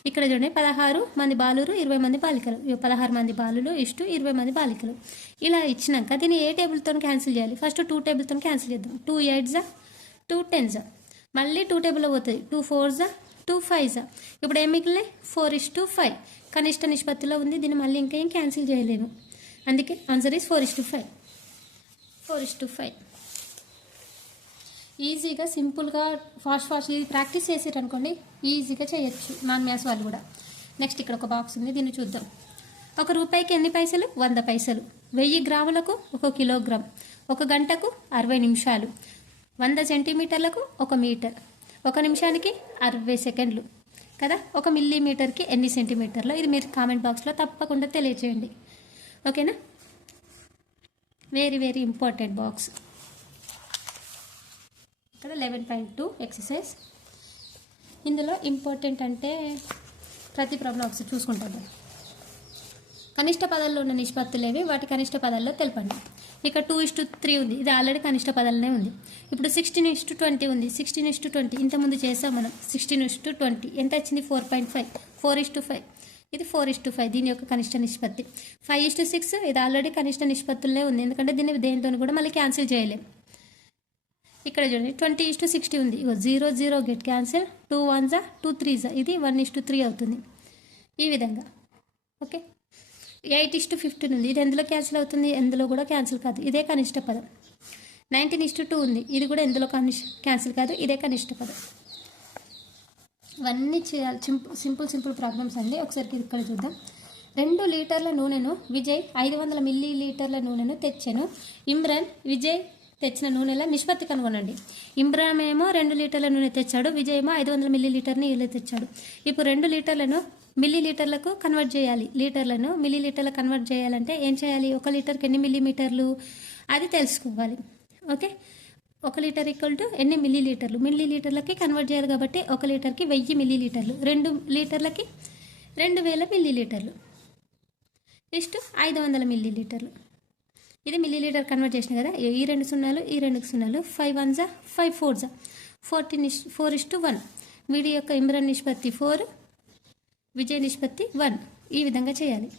ఇక్కడ చూడండి 16 మంది బాలురు, 20 మంది బాలికలు. 16 మంది బాలులు ఇష్టు 20 మంది బాలికలు. ఇలా ఇచ్చినాక దీన్ని ఏ టేబుల్తో క్యాన్సిల్ చేయాలి? ఫస్ట్ 2 టేబుల్తో క్యాన్సిల్ చేద్దాం. 2 8 2 10, మళ్ళీ 2 టేబుల్లో పోతుంది. 2 4 2 5. ఇప్పుడు ఏం మిగిలినాయి? 4:5 కనిష్ట నిష్పత్తిలో ఉంది. దీన్ని మళ్ళీ ఇంకా ఏం క్యాన్సిల్ చేయలేము. అందుకే ఆన్సర్ ఈజ్ 4:5. 4:5 ఈజీగా సింపుల్గా ఫాస్ట్ ఇది ప్రాక్టీస్ చేసేటనుకోండి ఈజీగా చేయొచ్చు నాన్ మ్యాథ్స్ వాళ్ళు కూడా. నెక్స్ట్ ఇక్కడ ఒక బాక్స్ ఉంది, దీన్ని చూద్దాం. 1 రూపాయికి ఎన్ని పైసలు? 100 పైసలు. 1000 గ్రాములకు 1 కిలోగ్రామ్. 1 గంటకు 60 నిమిషాలు. 100 సెంటీమీటర్లకు 1 మీటర్. 1 నిమిషానికి 60 సెకండ్లు కదా. 1 మిల్లీమీటర్కి ఎన్ని సెంటీమీటర్లు? ఇది మీరు కామెంట్ బాక్స్లో తప్పకుండా తెలియజేయండి. ఓకేనా? Very very important box. ఇక్కడ 11.2 ఎక్సర్సైజ్. ఇందులో ఇంపార్టెంట్ అంటే ప్రతి ప్రాబ్లం ఒకసారి చూసుకుంటాం. కనిష్ట పదాల్లో ఉన్న నిష్పత్తులేవి, వాటి కనిష్ట పదాల్లో తెలపండి. ఇక్కడ 2:3 ఉంది, ఇది ఆల్రెడీ కనిష్ట పదాలనే ఉంది. ఇప్పుడు 16:20 ఉంది. 16:20 ఇంతకుముందు చేసాం మనం. 16:20 ఎంత వచ్చింది? 4.5. 4:5 ఇది 4:5 దీని యొక్క కనిష్ట నిష్పత్తి. 5:6 ఇది ఆల్రెడీ కనిష్ట నిష్పత్తులనే ఉంది, ఎందుకంటే దీన్ని దేనితో కూడా మళ్ళీ క్యాన్సిల్ చేయలేం. ఇక్కడ చూడండి 20:60 ఉంది. ఇగో 0 0 గెట్ క్యాన్సిల్, 2 1 2 3 ఇది 1:3 అవుతుంది. ఈ విధంగా. ఓకే, 8:15 ఉంది. ఇది ఎందులో క్యాన్సిల్ అవుతుంది? ఎందులో కూడా క్యాన్సిల్ కాదు, ఇదే కనిష్ట పదం. 19:2 ఉంది. ఇది కూడా ఎందులో క్యాన్సిల్ కాదు, ఇదే కనిష్ట పదం. ఇవన్నీ చేయాలి. సింపుల్ ప్రాబ్లమ్స్ అండి. ఒకసారి ఇక్కడ చూద్దాం. 2 లీటర్ల నూనెను విజయ్ 500 మిల్లీలీటర్ల నూనెను తెచ్చాను. ఇమ్రాన్ విజయ్ తెచ్చిన నూనెల నిష్పత్తి కనుగొనండి. ఇమ్రాన్ ఏమో 2 లీటర్ల నూనె తెచ్చాడు, విజయ్ ఏమో 500 మిల్లీలీటర్ని నీళ్ళు తెచ్చాడు. ఇప్పుడు 2 లీటర్లను మిల్లీలీటర్లకు కన్వర్ట్ చేయాలి. లీటర్లను మిల్లీలీటర్లకు కన్వర్ట్ చేయాలంటే ఏం చేయాలి? 1 లీటర్కి ఎన్ని మిల్లీమీటర్లు అది తెలుసుకోవాలి. ఓకే, 1 లీటర్ ఈక్వల్ టు ఎన్ని మిల్లీలీటర్లు? మిల్లీలీటర్లకి కన్వర్ట్ చేయాలి కాబట్టి 1 లీటర్కి 1000 మిల్లీలీటర్లు. 2 లీటర్లకి 2000 మిల్లీలీటర్లు ఇష్టు 500 మిల్లీలీటర్లు. ఇది మిల్లీలీటర్ కన్వర్ట్ చేసిన కదా. ఈ 2 సున్నాలు, ఈ 2 సున్నాలు. 5 1 5 4 4:1. వీడి యొక్క ఇమ్రాన్ నిష్పత్తి 4, విజయ్ నిష్పత్తి 1. ఈ విధంగా చేయాలి.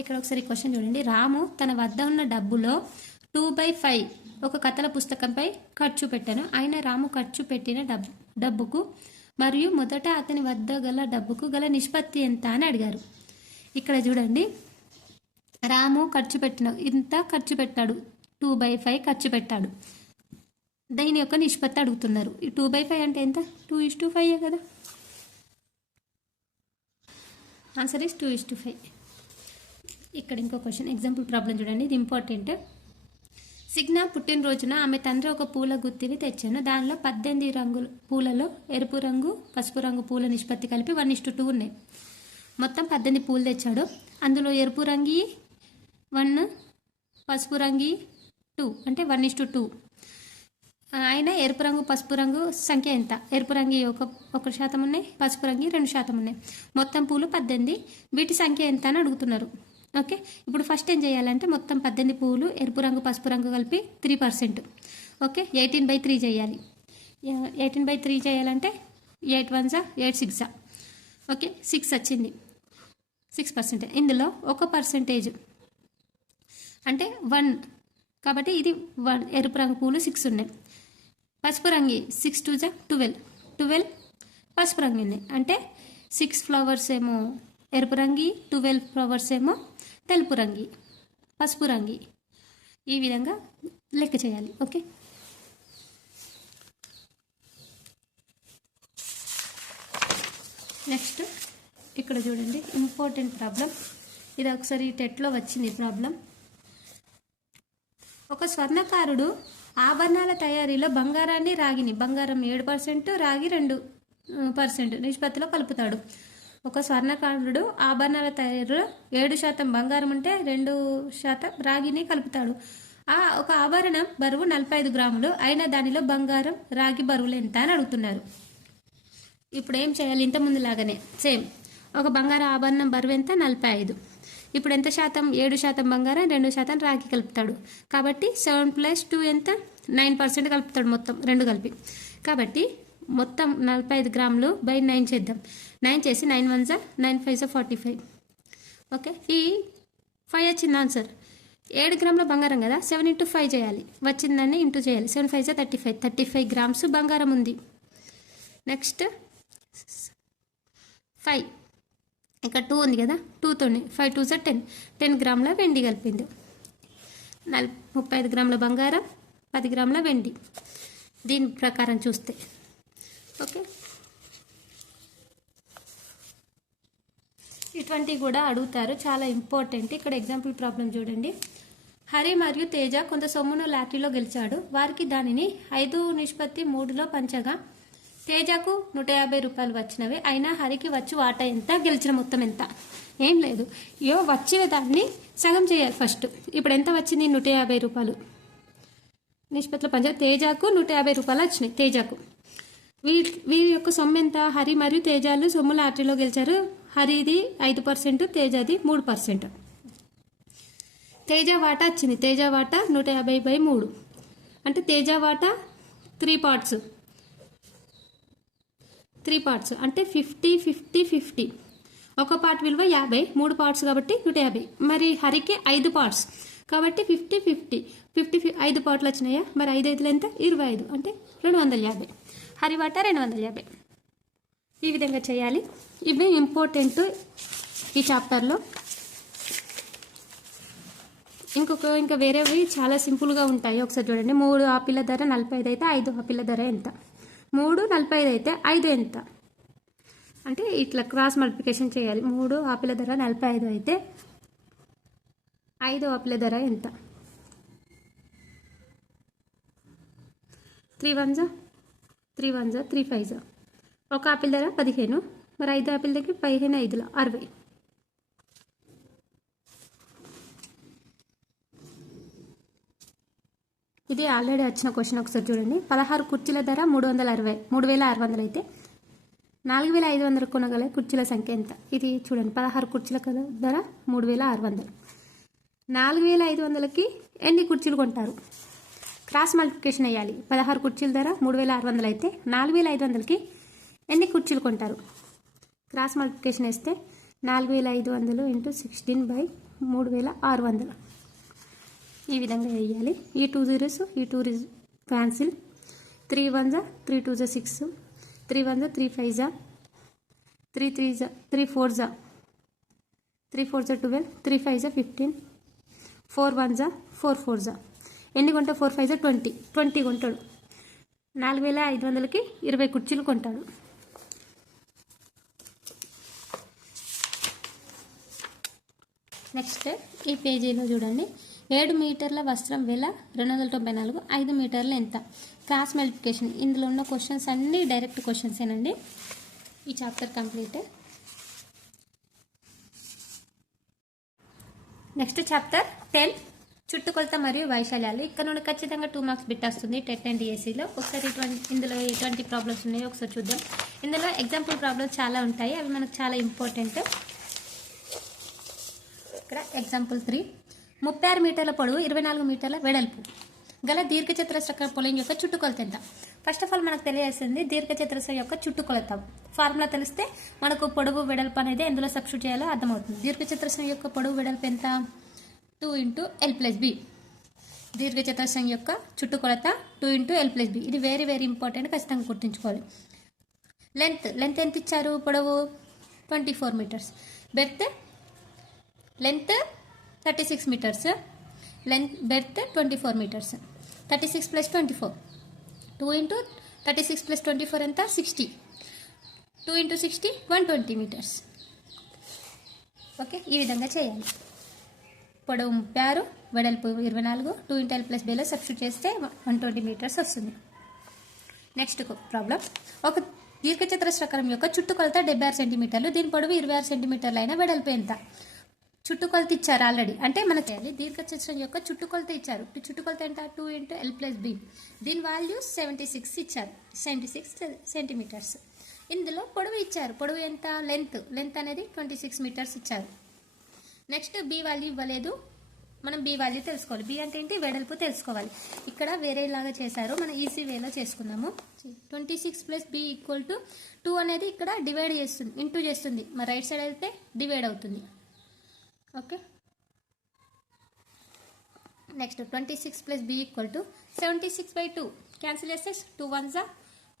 ఇక్కడ ఒకసారి క్వశ్చన్ చూడండి. రాము తన వద్ద ఉన్న డబ్బులో 2/5 ఒక కథల పుస్తకంపై ఖర్చు పెట్టాను. ఆయన రాము ఖర్చు పెట్టిన డబ్బుకు మరియు మొదట అతని వద్ద గల డబ్బుకు గల నిష్పత్తి ఎంత అని అడిగారు. ఇక్కడ చూడండి, రాము ఇంత ఖర్చు పెట్టాడు. 2/5 ఖర్చు పెట్టాడు. దీని యొక్క నిష్పత్తి అడుగుతున్నారు. ఈ 2/5 అంటే ఎంత? 2:5 కదా. Answer is 2:5. ఇక్కడ ఇంకో క్వశ్చన్, ఎగ్జాంపుల్ ప్రాబ్లం చూడండి, ఇది ఇంపార్టెంట్. సిగ్నా పుట్టినరోజున ఆమె తండ్రి ఒక పూల గుత్తిని తెచ్చాను. దానిలో 18 రంగుల పూలలో ఎరుపు రంగు, పసుపు రంగు పూల నిష్పత్తి కలిపి 1:2 ఉన్నాయి. మొత్తం 18 పూలు తెచ్చాడు. అందులో ఎరుపు రంగి 1, పసుపు రంగి 2 అంటే 1:2. ఆయన ఎరుపు రంగు పసుపు రంగు సంఖ్య ఎంత? ఎరుపు రంగు 1% ఉన్నాయి, పసుపు రంగు 2% ఉన్నాయి. మొత్తం పూలు 18. వీటి సంఖ్య ఎంత అని అడుగుతున్నారు. ఓకే, ఇప్పుడు ఫస్ట్ ఏం చేయాలంటే మొత్తం 18 పువ్వులు ఎరుపు రంగు పసుపు రంగు కలిపి 3%. ఓకే, 18/3 చేయాలి. 18/3 చేయాలంటే 8 1 8 6. ఓకే, 6 వచ్చింది. 6%. ఇందులో 1% అంటే 1, కాబట్టి ఇది 1. ఎరుపు రంగు పూలు 6 ఉన్నాయి. పసుపు రంగు 6 2 12 పసుపు రంగు ఉన్నాయి. అంటే 6 ఫ్లవర్స్ ఏమో ఎరుపు రంగు, 12 ఫ్లవర్స్ ఏమో తెలుపు రంగు పసుపు రంగు. ఈ విధంగా లెక్క చేయాలి. ఓకే, నెక్స్ట్ ఇక్కడ చూడండి ఇంపార్టెంట్ ప్రాబ్లం. ఇది ఒకసారి టెట్లో వచ్చింది ప్రాబ్లం. ఒక స్వర్ణకారుడు ఆభరణాల తయారీలో బంగారాన్ని రాగిని, బంగారం 7%, రాగి 2% నిష్పత్తిలో కలుపుతాడు. ఒక స్వర్ణకారుడు ఆభరణాల తయారీలో 7% బంగారం ఉంటే 2% రాగిని కలుపుతాడు. ఒక ఆభరణం బరువు 45 గ్రాములు అయినా దానిలో బంగారం రాగి బరువులు ఎంత అని అడుగుతున్నారు. ఇప్పుడు ఏం చేయాలి? ఇంత ముందు లాగానే సేమ్. ఒక బంగారం ఆభరణం బరువు ఎంత? 45. ఇప్పుడు ఎంత శాతం? 7% బంగారం 2% రాగి కలుపుతాడు. కాబట్టి 7 + 2 ఎంత? 9% కలుపుతాడు మొత్తం 2 కలిపి. కాబట్టి మొత్తం 45 గ్రాములు బై 9 చేద్దాం. 9 చేసి 9 1 9 5 45. ఓకే, ఈ 5 వచ్చింది ఆన్సర్. 7 గ్రాముల బంగారం కదా, 7 × 5 చేయాలి. వచ్చిందాన్ని ఇంటూ చేయాలి. 7 5 35. 35 గ్రామ్స్ బంగారం ఉంది. నెక్స్ట్ 5, ఇక్కడ 2 ఉంది కదా, 2తో 5 2 10. 10 గ్రాముల వెండి కలిపింది. 35 గ్రాముల బంగారం, 10 గ్రాముల వెండి. దీని ప్రకారం చూస్తే ఓకే, ఇటువంటివి కూడా అడుగుతారు, చాలా ఇంపార్టెంట్. ఇక్కడ ఎగ్జాంపుల్ ప్రాబ్లం చూడండి. హరి మరియు తేజ కొంత సొమ్మును లాటరీలో గెలిచాడు. వారికి దానిని 5:3లో పంచగా తేజకు 150 రూపాయలు వచ్చినవి. అయినా హరికి వచ్చి వాటా ఎంత? గెలిచిన మొత్తం ఎంత? ఏం లేదు, వచ్చిన దాన్ని సగం చేయాలి ఫస్ట్. ఇప్పుడు ఎంత వచ్చింది? 150 రూపాయలు. నిష్పత్తిలో పంచ తేజకు 150 రూపాయలు వచ్చినాయి. తేజకు వీరి యొక్క సొమ్ము ఎంత? హరి మరియు తేజాలు సొమ్ము లాటరీలో గెలిచారు. హరిది 5%, తేజది 3%. తేజ వాటా వచ్చింది. తేజ వాటా 150/3 అంటే తేజ వాటా 3 పార్ట్స్. 3 పార్ట్స్ అంటే 50 50 50. ఒక పార్ట్ విలువ 50, 3 పార్ట్స్ కాబట్టి 150. మరి హరికి 5 పార్ట్స్ కాబట్టి 50 50 50 5 పార్ట్లు వచ్చినాయా? మరి 5 5 ఎంత? 25 అంటే 250. హరి వాటా 250. ఈ విధంగా చేయాలి. ఇవి ఇంపార్టెంట్ ఈ చాప్టర్లో. ఇంకా వేరేవి చాలా సింపుల్గా ఉంటాయి. ఒకసారి చూడండి. 3 ఆపిల్ల ధర 45 అయితే 5 ఆపిల్ల ధర ఎంత? 3 45 అయితే 5 ఎంత? అంటే ఇట్లా క్రాస్ మల్టిప్లికేషన్ చేయాలి. 3 ఆపిల్ల ధర 45 అయితే 5 ఆపిల్ల ధర ఎంత? 3 1 3 1 3 5. ఒక ఆపిల్ ధర 15, మరి 5 ఆపిల్ దగ్గర 15 5 60. ఇది ఆల్రెడీ వచ్చిన క్వశ్చన్. ఒకసారి చూడండి. 16 కుర్చీల ధర 3600 అయితే 4500 కొనగల కుర్చీల సంఖ్య ఎంత? ఇది చూడండి. 16 కుర్చీల ధర 3600. 4500కి ఎన్ని కుర్చీలు కొంటారు? క్రాస్ మల్టిప్లికేషన్ వేయాలి. 16 కుర్చీల ధర 3600 అయితే 4500కి ఎన్ని కుర్చీలు కొంటారు? క్రాస్ మల్టిప్లికేషన్ వేస్తే 4500 × 16/3600. ఈ విధంగా వేయాలి. ఈ 2 zeros ఈ 2 క్యాన్సిల్. 3 1 3 2 6, 3 1 3 5 3 3 3 4 3 4 12, 3 5 15, 4 1 4 4. ఎన్ని కొంటా? 4 5 20 కొంటాడు. 4500కి 20 కుర్చీలు కొంటాడు. నెక్స్ట్ ఈ పేజీలో చూడండి. 7 మీటర్ల వస్త్రం వెల 294. 5 మీటర్లు ఎంత? Cross multiplication. ఇందులో ఉన్న క్వశ్చన్స్ అన్నీ డైరెక్ట్ క్వశ్చన్సేనండి. ఈ చాప్టర్ కంప్లీట్. నెక్స్ట్ చాప్టర్ 10 చుట్టుకొలత మరియు వైశాల్యాలు. ఇక్కడ నుండి ఖచ్చితంగా 2 మార్క్స్ బిట్ వస్తుంది టెట్ అండ్ డిఎస్సిలో. ఒకసారి ఇందులో ఎటువంటి ప్రాబ్లమ్స్ ఉన్నాయో ఒకసారి చూద్దాం. ఇందులో ఎగ్జాంపుల్ ప్రాబ్లమ్స్ చాలా ఉంటాయి, అవి మనకు చాలా ఇంపార్టెంట్. ఇక్కడ ఎగ్జాంపుల్ 3, 36 మీటర్ల పొడవు 24 మీటర్ల వెడల్పు గల దీర్ఘచతురస్రాకార పొలం యొక్క చుట్టుకొలత ఎంత? ఫస్ట్ ఆఫ్ ఆల్ మనకు తెలియాల్సింది దీర్ఘచతురస్రం యొక్క చుట్టుకొలత. ఫార్ములా తెలిస్తే మనకు పొడవు వెడల్పు అనేది ఎందులో సబ్స్టిట్యూట్ చేయాలో అర్థమవుతుంది. దీర్ఘచతురస్రం యొక్క పొడవు వెడల్పు ఎంత? 2 × L+B. దీర్ఘచతురస్రం యొక్క చుట్టుకొలత 2 × L+B. ఇది వెరీ వెరీ ఇంపార్టెంట్, ఖచ్చితంగా గుర్తుంచుకోవాలి. లెంత్ ఎంత ఇచ్చారు? పొడవు 24 metres. Length 36 metres. Breadth 24 metres. 36 + 24, 2 × 36 + 24 ఎంత? 60. 2 × 60 120 మీటర్స్. ఓకే, ఈ విధంగా చేయాలి. పొడవు 36, వెడల్పు 24, 2 × L+Bలో సబ్స్టిట్యూట్ చేస్తే 120 మీటర్స్ వస్తుంది. Next problem. ఒక దీర్ఘచతురస్రాకారం యొక్క చుట్టుకొలత 76 సెంటీమీటర్లు, దీని పొడవు 26 సెంటీమీటర్లు అయిన వెడల్పు ఎంత? చుట్టుకొలత ఇచ్చారు ఆల్రెడీ, అంటే మనకి దీర్ఘచతురస్రం యొక్క చుట్టుకొలత ఇచ్చారు. చుట్టుకొలత ఎంత? 2 × L+B. దీని వాల్యూ 76 ఇచ్చారు, 76 సెంటీమీటర్స్. ఇందులో పొడవు ఇచ్చారు, పొడవు ఎంత? లెంత్ అనేది 26 మీటర్స్ ఇచ్చారు. నెక్స్ట్ బి వాల్యూ ఇవ్వలేదు, మనం బి వాల్యూ తెలుసుకోవాలి. బి అంటే ఏంటి? వెడల్పు తెలుసుకోవాలి. ఇక్కడ వేరేలాగా చేశారు, మనం ఈజీ వేలో చేసుకుందాము. 26 + B = 2 అనేది ఇక్కడ డివైడ్ చేస్తుంది, ఇంటూ చేస్తుంది. మరి రైట్ సైడ్ అయితే డివైడ్ అవుతుంది. Okay, next 26 + B = 76/2. క్యాన్సిల్ చేస్తే 2 1s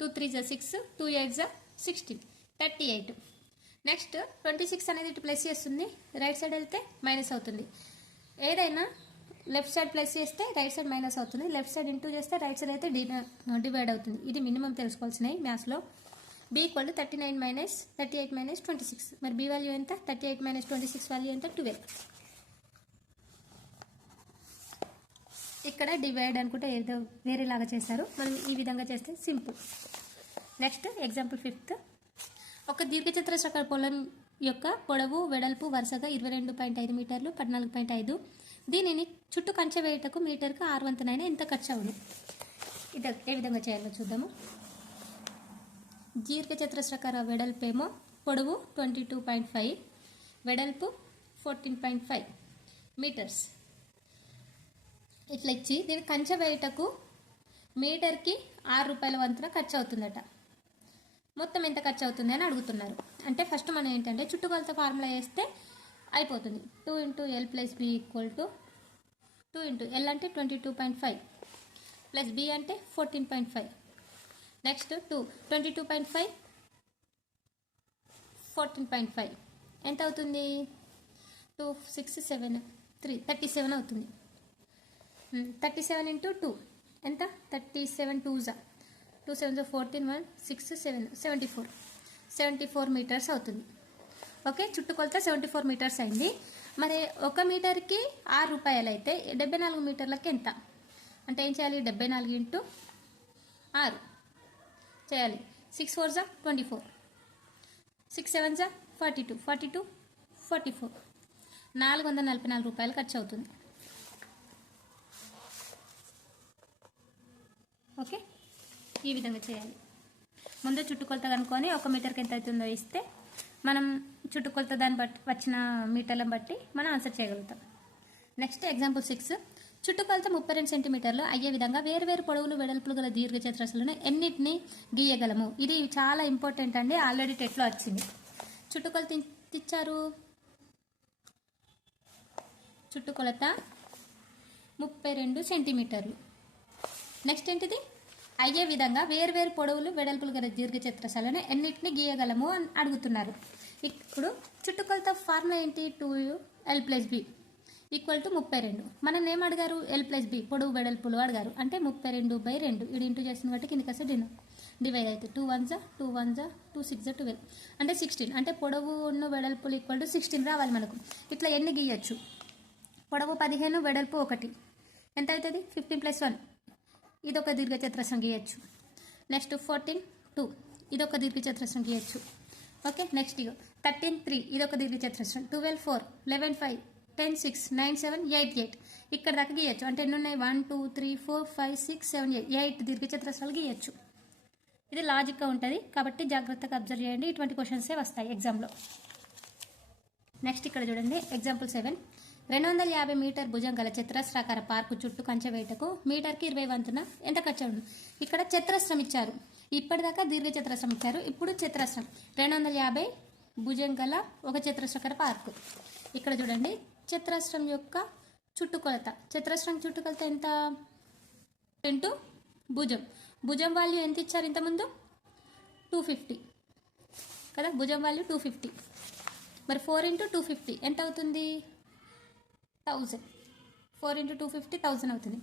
2 3s 6, 2 8s 16, 38. నెక్స్ట్ 26 అనేది ఇటు ప్లస్ చేస్తుంది, రైట్ సైడ్ వెళ్తే మైనస్ అవుతుంది. ఏదైనా లెఫ్ట్ సైడ్ ప్లస్ చేస్తే రైట్ సైడ్ మైనస్ అవుతుంది, లెఫ్ట్ సైడ్ ఇంటూ చేస్తే రైట్ సైడ్ అయితే డివైడ్ అవుతుంది. ఇది మినిమం తెలుసుకోవాల్సినవి మ్యాథ్స్లో. B = 39 - 38 - 26. మరి B వాల్యూ ఎంత? 38 - 26 వాల్యూ ఎంత? 12. ఇక్కడ డివైడ్ అనుకుంటే ఏదో వేరేలాగా చేశారు, మనం ఈ విధంగా చేస్తే సింపుల్. Next example 5. ఒక దీర్ఘచతురస్రాకార పొలం యొక్క పొడవు వెడల్పు వరుసగా 22.5 మీటర్లు, 14.5. దీనిని చుట్టూ కంచె వేయటకు మీటర్కు 6 వంతునైనా ఎంత ఖర్చు అవును? ఇది ఏ విధంగా చేయాలో చూద్దాము. దీర్ఘచతురస్రాకార వెడల్పేమో పొడవు 22.5, వెడల్పు 14.5 మీటర్స్ ఇట్లా ఇచ్చి దీని కంచె వేయటకు మీటర్కి 6 రూపాయల వంతున ఖర్చు అవుతుందట. మొత్తం ఎంత ఖర్చు అవుతుంది అని అడుగుతున్నారు. అంటే ఫస్ట్ మనం ఏంటంటే చుట్టుకొలత ఫార్ములా వేస్తే అయిపోతుంది. 2 × L+B = 2 × L అంటే 22.5 + B అంటే 14.5. నెక్స్ట్ 22.5 14.5 ఎంత అవుతుంది? 2 6 7 3 37 అవుతుంది. 37 × 2 ఎంత? 37 2s 2 7s 14 1 6 7 74 మీటర్స్ అవుతుంది. ఓకే, చుట్టుకొలత 74 మీటర్స్ అయింది. మరి 1 మీటర్కి 6 రూపాయలు అయితే 74 మీటర్లకి ఎంత? అంటే ఏం చేయాలి? 74 × 6 చేయాలి. 6 4s 24, 6 7s 42, 42 44, 444 రూపాయలు ఖర్చు అవుతుంది. ఓకే, ఈ విధంగా చేయాలి. ముందు చుట్టుకొలత కనుక్కొని 1 మీటర్కి ఎంత అవుతుందో ఇస్తే మనం చుట్టుకొలత దాన్ని బట్టి వచ్చిన మీటర్లను బట్టి మనం ఆన్సర్ చేయగలుగుతాం. Next example 6. చుట్టుకొలత 32 సెంటీమీటర్లు అయ్యే విధంగా వేరు పొడవులు వెడల్పులు గల దీర్ఘచతురస్రాలను ఎన్నిటిని గీయగలము? ఇది చాలా ఇంపార్టెంట్ అండి, ఆల్రెడీ టెట్లో వచ్చింది. చుట్టుకొలత ఇచ్చారు, చుట్టుకొలత 32 సెంటీమీటర్లు. నెక్స్ట్ ఏంటిది? అయ్యే విధంగా వేరు పొడవులు వెడల్పులు గల దీర్ఘచతురస్రాలను ఎన్నిటిని గీయగలము అని అడుగుతున్నారు. ఇప్పుడు చుట్టుకొలత ఫార్ములా ఏంటి? 2 L+B = 32. మనం ఏం అడిగారు? L+B పొడవు వెడల్పులు అడిగారు, అంటే 32/2. ఇది ఇంటూ చేసిన బట్టి కిందకి వస్తే డివైడ్ అయితే 2 1s 2 1s 2 6 12, అంటే 16. అంటే పొడవు వెడల్పులు = 16 రావాలి మనకు. ఇట్లా ఎన్ని గీయచ్చు? పొడవు 15, వెడల్పు 1 ఎంత అవుతుంది? 15 + 1 ఇదొక దీర్ఘచతురస్రం గీయచ్చు. నెక్స్ట్ 14 2 ఇదొక దీర్ఘచతురస్రం గీయచ్చు. ఓకే, నెక్స్ట్ 13 3 ఇదొక దీర్ఘచతురస్రం. 12 4 11 5 10 6 9 7 8 8 ఇక్కడ దాకా గీయచ్చు. అంటే ఎన్ని ఉన్నాయి? 1 2 3 4 5 6 7 8 దీర్ఘచతురస్రాలు గీయచ్చు. ఇది లాజిక్గా ఉంటుంది కాబట్టి జాగ్రత్తగా అబ్జర్వ్ చేయండి. ఇటువంటి క్వశ్చన్సే వస్తాయి ఎగ్జామ్లో. నెక్స్ట్ ఇక్కడ చూడండి ఎగ్జాంపుల్ 7. 250 మీటర్ భుజం గల చతురస్రాకార పార్కు చుట్టూ కంచె వేయటకు మీటర్కి 20 వంతున ఎంత ఖర్చు ఉంది? ఇక్కడ చతురస్రం ఇచ్చారు. ఇప్పటిదాకా దీర్ఘ చతురస్రం ఇచ్చారు. ఇప్పుడు చతురస్రం 250 భుజం గల ఒక చతురస్రాకార పార్కు. ఇక్కడ చూడండి చతురస్రం యొక్క చుట్టుకొలత. చతురస్రం చుట్టుకొలత ఎంత? ఇంటూ భుజం. భుజం వాల్యూ ఎంత ఇచ్చారు ఇంతకుముందు? 250 కదా, భుజం వాల్యూ 250. మరి 4 × 250 ఎంత అవుతుంది? 1000. 4 × 250 1000 అవుతుంది.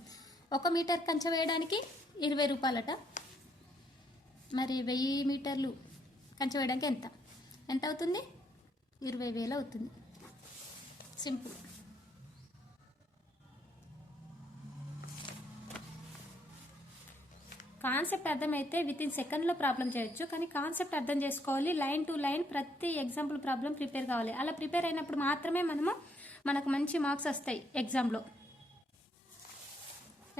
1 మీటర్ కంచె వేయడానికి 20 రూపాయలట. మరి 1000 మీటర్లు కంచె వేయడానికి ఎంత అవుతుంది? 20,000 అవుతుంది. సింపుల్. కాన్సెప్ట్ అర్థమైతే వితిన్ సెకండ్లో ప్రాబ్లం చేయొచ్చు. కానీ కాన్సెప్ట్ అర్థం చేసుకోవాలి. లైన్ టు లైన్ ప్రతి ఎగ్జాంపుల్ ప్రాబ్లం ప్రిపేర్ కావాలి. అలా ప్రిపేర్ అయినప్పుడు మాత్రమే మనకు మంచి మార్క్స్ వస్తాయి ఎగ్జామ్లో.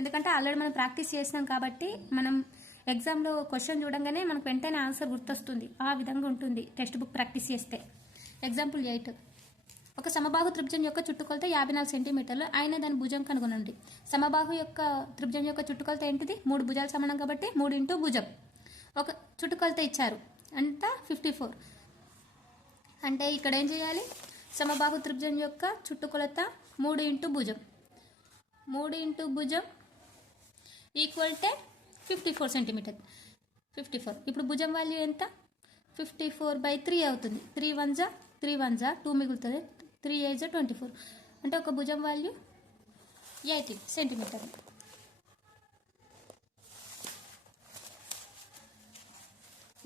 ఎందుకంటే ఆల్రెడీ మనం ప్రాక్టీస్ చేసినాం కాబట్టి మనం ఎగ్జామ్లో క్వశ్చన్ చూడంగానే మనకు వెంటనే ఆన్సర్ గుర్తొస్తుంది. ఆ విధంగా ఉంటుంది టెక్స్ట్ బుక్ ప్రాక్టీస్ చేస్తే. ఎగ్జాంపుల్ 8. ఒక సమబాహు త్రిభుజం యొక్క చుట్టుకొలత 54 సెంటీమీటర్లు అయిన దాని భుజం కనుగొనండి. సమబాహు యొక్క త్రిభుజం యొక్క చుట్టుకొలత ఏంటిది? 3 భుజాలు సమానం కాబట్టి 3 × భుజం. ఒక చుట్టుకొలత ఇచ్చారు అంతా 54. అంటే ఇక్కడ ఏం చేయాలి? సమబాహు త్రిభుజం యొక్క చుట్టుకొలత 3 × భుజం. 3 × భుజం ఈక్వల్ టు 54 సెంటీమీటర్. 54. ఇప్పుడు భుజం వాల్యూ ఎంత? 54/3 అవుతుంది. 3 1 జా 2 మిగులుతుంది. 3 8 జా 24. అంటే ఒక భుజం వాల్యూ 80 సెంటీమీటర్.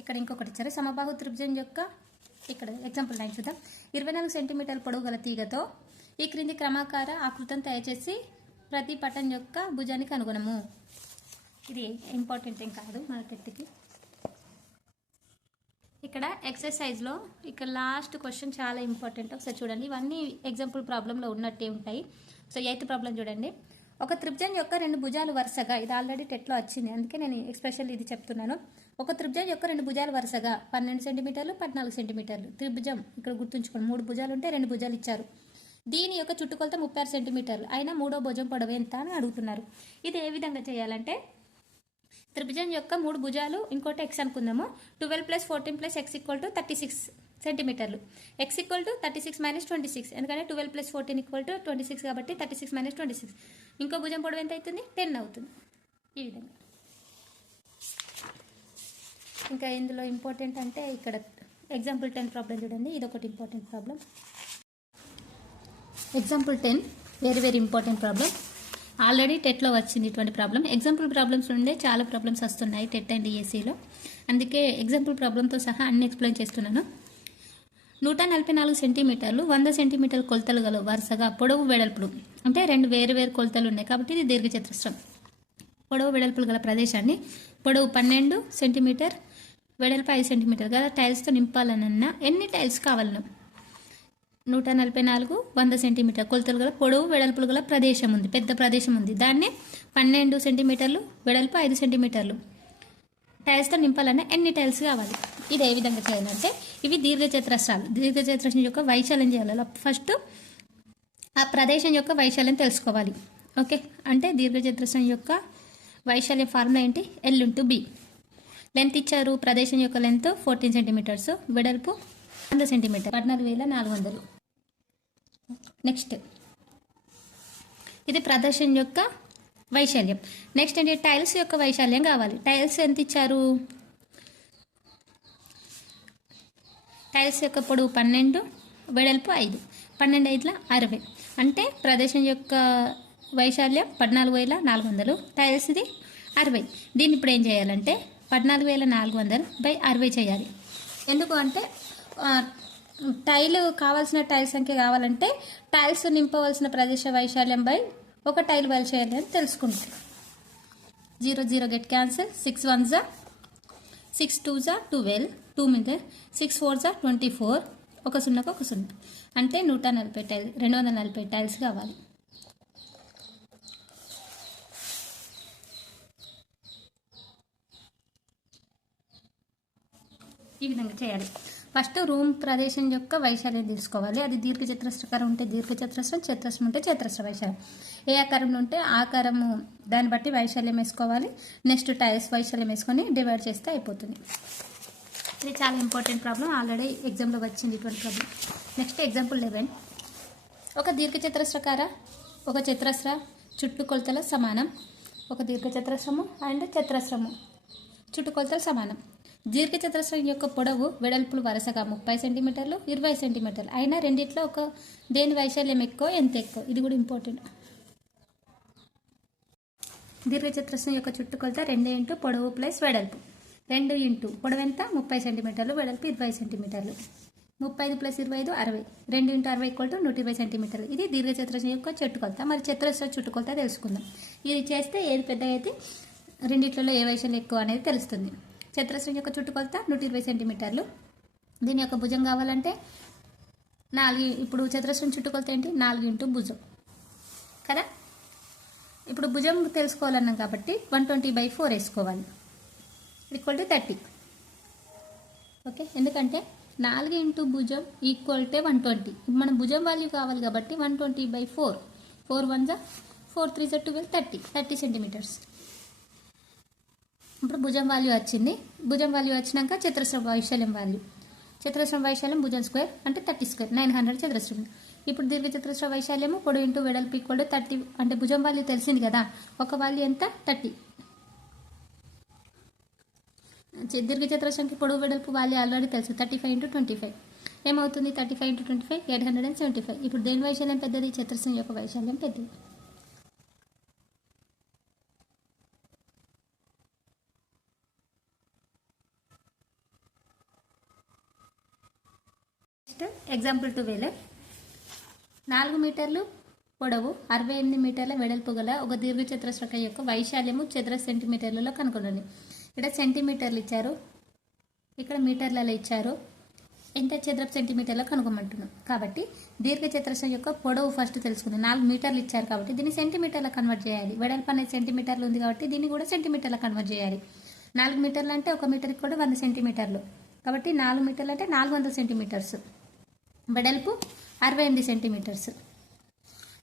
ఇక్కడ ఇంకొకటి ఇచ్చారు. సమబాహు త్రిభుజం యొక్క ఇక్కడ ఎగ్జాంపుల్ 9 చూద్దాం. 24 సెంటీమీటర్ల పొడవు గల తీగతో ఈ క్రింది క్రమాకార ఆకృతిని తయారు చేసి ప్రతి పటం యొక్క భుజాన్ని కనుగొనము. ఇది ఇంపార్టెంట్ ఏం కాదు మన టెట్కి. ఇక్కడ ఎక్సర్సైజ్లో ఇక్కడ లాస్ట్ క్వశ్చన్ చాలా ఇంపార్టెంట్. ఒకసారి చూడండి. ఇవన్నీ ఎగ్జాంపుల్ ప్రాబ్లంలో ఉన్నట్టే ఉంటాయి. సో 8th ప్రాబ్లం చూడండి. ఒక త్రిభుజం యొక్క 2 భుజాలు వరుసగా, ఇది ఆల్రెడీ టెట్లో వచ్చింది అందుకే నేను ఎక్స్పెషల్ ఇది చెప్తున్నాను. ఒక త్రిభుజం యొక్క 2 భుజాలు వరుసగా 12 సెంటీమీటర్లు 14 సెంటీమీటర్లు. త్రిభుజం ఇక్కడ గుర్తుంచుకోండి. 3 భుజాలు ఉంటే 2 భుజాలు ఇచ్చారు. దీని యొక్క చుట్టుకొలత 36 సెంటీమీటర్లు అయినా 3వ భుజం పొడవు ఎంత అని అడుగుతున్నారు. ఇది ఏ విధంగా చేయాలంటే త్రిభుజం యొక్క 3 భుజాలు ఇంకోటి x అనుకుందాము. 12 + 14 + x = 36 సెంటీమీటర్లు. x = 36 - 26. ఎందుకంటే 12 + 14 = 26 కాబట్టి 36 - 26. ఇంకో భుజం పొడవు ఎంత అవుతుంది? 10 అవుతుంది. ఈ విధంగా. ఇంకా ఇందులో ఇంపార్టెంట్ అంటే ఇక్కడ ఎగ్జాంపుల్ 10 ప్రాబ్లం చూడండి. ఇది ఒకటి important problem. Example 10 very important problem. Already టెట్లో వచ్చింది ఇటువంటి ప్రాబ్లం. ఎగ్జాంపుల్ ప్రాబ్లమ్స్ నుండే చాలా ప్రాబ్లమ్స్ వస్తున్నాయి టెట్ అండ్ డిఎస్సిలో. అందుకే ఎగ్జాంపుల్ ప్రాబ్లంతో సహా అన్ని ఎక్స్ప్లెయిన్ చేస్తున్నాను. 144 సెంటీమీటర్లు 100 సెంటీమీటర్ల కొలతలు గల వరుసగా పొడవు వెడల్పులు, అంటే 2 వేరు కొలతలు ఉన్నాయి కాబట్టి ఇది దీర్ఘచతురస్రం. పొడవు వెడల్పులు గల ప్రదేశాన్ని పొడవు 12 సెంటీమీటర్ వెడల్పు 5 సెంటీమీటర్ గల టైల్స్తో నింపాలనన్నా ఎన్ని టైల్స్ కావాలను? 144 100 సెంటీమీటర్ కొలతలు గల పొడవు వెడల్పులు గల ప్రదేశం ఉంది, పెద్ద ప్రదేశం ఉంది. దాన్ని 12 సెంటీమీటర్లు వెడల్పు 5 సెంటీమీటర్లు టైల్స్తో నింపాలన్నా ఎన్ని టైల్స్ కావాలి? ఇది ఏ విధంగా చేయాలంటే ఇవి దీర్ఘచతురస్రాలు. దీర్ఘచతురస్రం యొక్క వైశాల్యం చేయాలి. ఫస్ట్ ఆ ప్రదేశం యొక్క వైశాల్యం తెలుసుకోవాలి. ఓకే, అంటే దీర్ఘచతురస్రం యొక్క వైశాల్యం ఫార్ములా ఏంటి? L × B. లెంత్ ఇచ్చారు. ప్రదేశం యొక్క లెంత్ 14 సెంటీమీటర్స్, వెడల్పు 100 సెంటీమీటర్, 14,400. నెక్స్ట్ ఇది ప్రదర్శన యొక్క వైశాల్యం. నెక్స్ట్ ఏంటి? టైల్స్ యొక్క వైశాల్యం కావాలి. టైల్స్ ఎంత ఇచ్చారు? టైల్స్ యొక్క పొడవు 12, వెడల్పు 5. 12 5 60. అంటే ప్రదేశం యొక్క వైశాల్యం 14,400, టైల్స్ది 60. దీన్ని ఇప్పుడు ఏం చేయాలంటే 14,400/60 చేయాలి. ఎందుకు అంటే టైల్ కావాల్సిన టైల్ సంఖ్య కావాలంటే టైల్స్ నింపవలసిన ప్రదేశ వైశాల్యం బై ఒక టైల్ వైశాల్యం అని తెలుసుకుంటాం. 0 0 గెట్ క్యాన్సిల్. 6 1 జా 6 2 జా 12, 2 మీద 6 4 జా 24, ఒక 0 ఒక 0. అంటే 140 టైల్ 240 టైల్స్ కావాలి. ఈ విధంగా చేయాలి. ఫస్ట్ రూమ్ ప్రదేశం యొక్క వైశాల్యం తీసుకోవాలి. అది దీర్ఘచతురస్రాకారం ఉంటే దీర్ఘచతురస్రం, చతురస్రం ఉంటే చతురస్ర వైశాల్యం. ఏ ఆకారంలో ఉంటే ఆకారము దాన్ని బట్టి వైశాల్యం వేసుకోవాలి. నెక్స్ట్ టైల్స్ వైశాల్యం వేసుకొని డివైడ్ చేస్తే అయిపోతుంది. ఇది చాలా ఇంపార్టెంట్ ప్రాబ్లం, ఆల్రెడీ ఎగ్జామ్లో వచ్చింది ఇటువంటి ప్రాబ్లం. Next example 11. ఒక దీర్ఘచతురస్రాకార ఒక చతురస్ర చుట్టుకొలతల సమానం. ఒక దీర్ఘచతురస్రము అండ్ చతురస్రము చుట్టుకొలతలు సమానం. దీర్ఘచతురస్రం యొక్క పొడవు వెడల్పులు వరుసగా 30 సెంటీమీటర్లు, 20 సెంటీమీటర్లు అయినా రెండిట్లో దేని వైశాల్యం ఎక్కువ, ఎంత ఎక్కువ? ఇది కూడా ఇంపార్టెంట్. దీర్ఘచతురస్రం యొక్క చుట్టుకొలత 2 ఇంటూ పొడవు ప్లస్ వెడల్పు. 2 ఇంటూ పొడవు ఎంత? 30 సెంటీమీటర్లు, వెడల్పు 20 సెంటీమీటర్లు. 35 ప్లస్ 25 60. 2 ఇంటూ 60 ఈక్వల్ టు 120 సెంటీమీటర్లు. ఇది దీర్ఘచతురస్రం యొక్క చుట్టుకొలత. మరి చతురస్ర చుట్టుకొలత తెలుసుకుందాం. ఇది చేస్తే ఏది పెద్దగా అయితే రెండిట్లలో ఏ వైశాల్యం ఎక్కువ అనేది తెలుస్తుంది. చతురస్రం యొక్క చుట్టుకొలత 120 సెంటీమీటర్లు. దీని యొక్క భుజం కావాలంటే 4. ఇప్పుడు చతురస్రం చుట్టుకొలత ఏంటి? 4 ఇంటూ భుజం కదా. ఇప్పుడు భుజం తెలుసుకోవాలన్నాం కాబట్టి 120/4 వేసుకోవాలి. Equal to 30. ఓకే, ఎందుకంటే 4 ఇంటూ భుజం ఈక్వల్ టు 120. ఇప్పుడు మనం భుజం వాల్యూ కావాలి కాబట్టి 120/4. 4 1 4 3 12 30 సెంటీమీటర్స్. ఇప్పుడు భుజం వాల్యూ వచ్చింది. భుజం వాల్యూ వచ్చినాక చతురస్రం వైశాల్యం వాల్యూ. చతురస్రం వైశాల్యం భుజం స్క్వేర్ అంటే 30 స్క్వేర్ 900 చతురస్రం. ఇప్పుడు దీర్ఘచతురస్ర వైశాల్యము పొడవు ఇంటూ వెడల్పు ఈక్వల్ టు 30. అంటే భుజం వాల్యూ తెలిసింది కదా, ఒక వాల్యూ ఎంత? 30. దీర్ఘచతురస్రంకి పొడవు వెడల్పు వాల్యూ ఆల్రెడీ తెలుసు, 35 ఇంటూ 25 ఏమవుతుంది? 35 ఇంటూ 25 875. ఇప్పుడు దేని వైశాల్యం పెద్దది? చతురస్రం యొక్క వైశాల్యం పెద్దది. ఎగ్జాంపుల్ 12. 4 మీటర్లు పొడవు 68 మీటర్ల వెడల్పు గల ఒక దీర్ఘచతురస్రం యొక్క వైశాల్యము చదరపు సెంటీమీటర్లలో కనుగొనండి. ఇక్కడ సెంటీమీటర్లు ఇచ్చారు, ఇక్కడ మీటర్లలో ఇచ్చారు. ఎంత చదరపు సెంటీమీటర్లో కనుగొమంటున్నాం కాబట్టి దీర్ఘచతురస్రం యొక్క పొడవు ఫస్ట్ తెలుసుకుందాం. 4 మీటర్లు ఇచ్చారు కాబట్టి దీన్ని సెంటీమీటర్లో కన్వర్ట్ చేయాలి. వెడల్పు అనేది సెంటీమీటర్లు ఉంది కాబట్టి దీన్ని కూడా సెంటీమీటర్లో కన్వర్ట్ చేయాలి. 4 మీటర్లు అంటే ఒక మీటర్కి కూడా 100 సెంటీమీటర్లు కాబట్టి 4 మీటర్లు అంటే 400 సెంటీమీటర్స్. వెడల్పు 68 సెంటీమీటర్స్.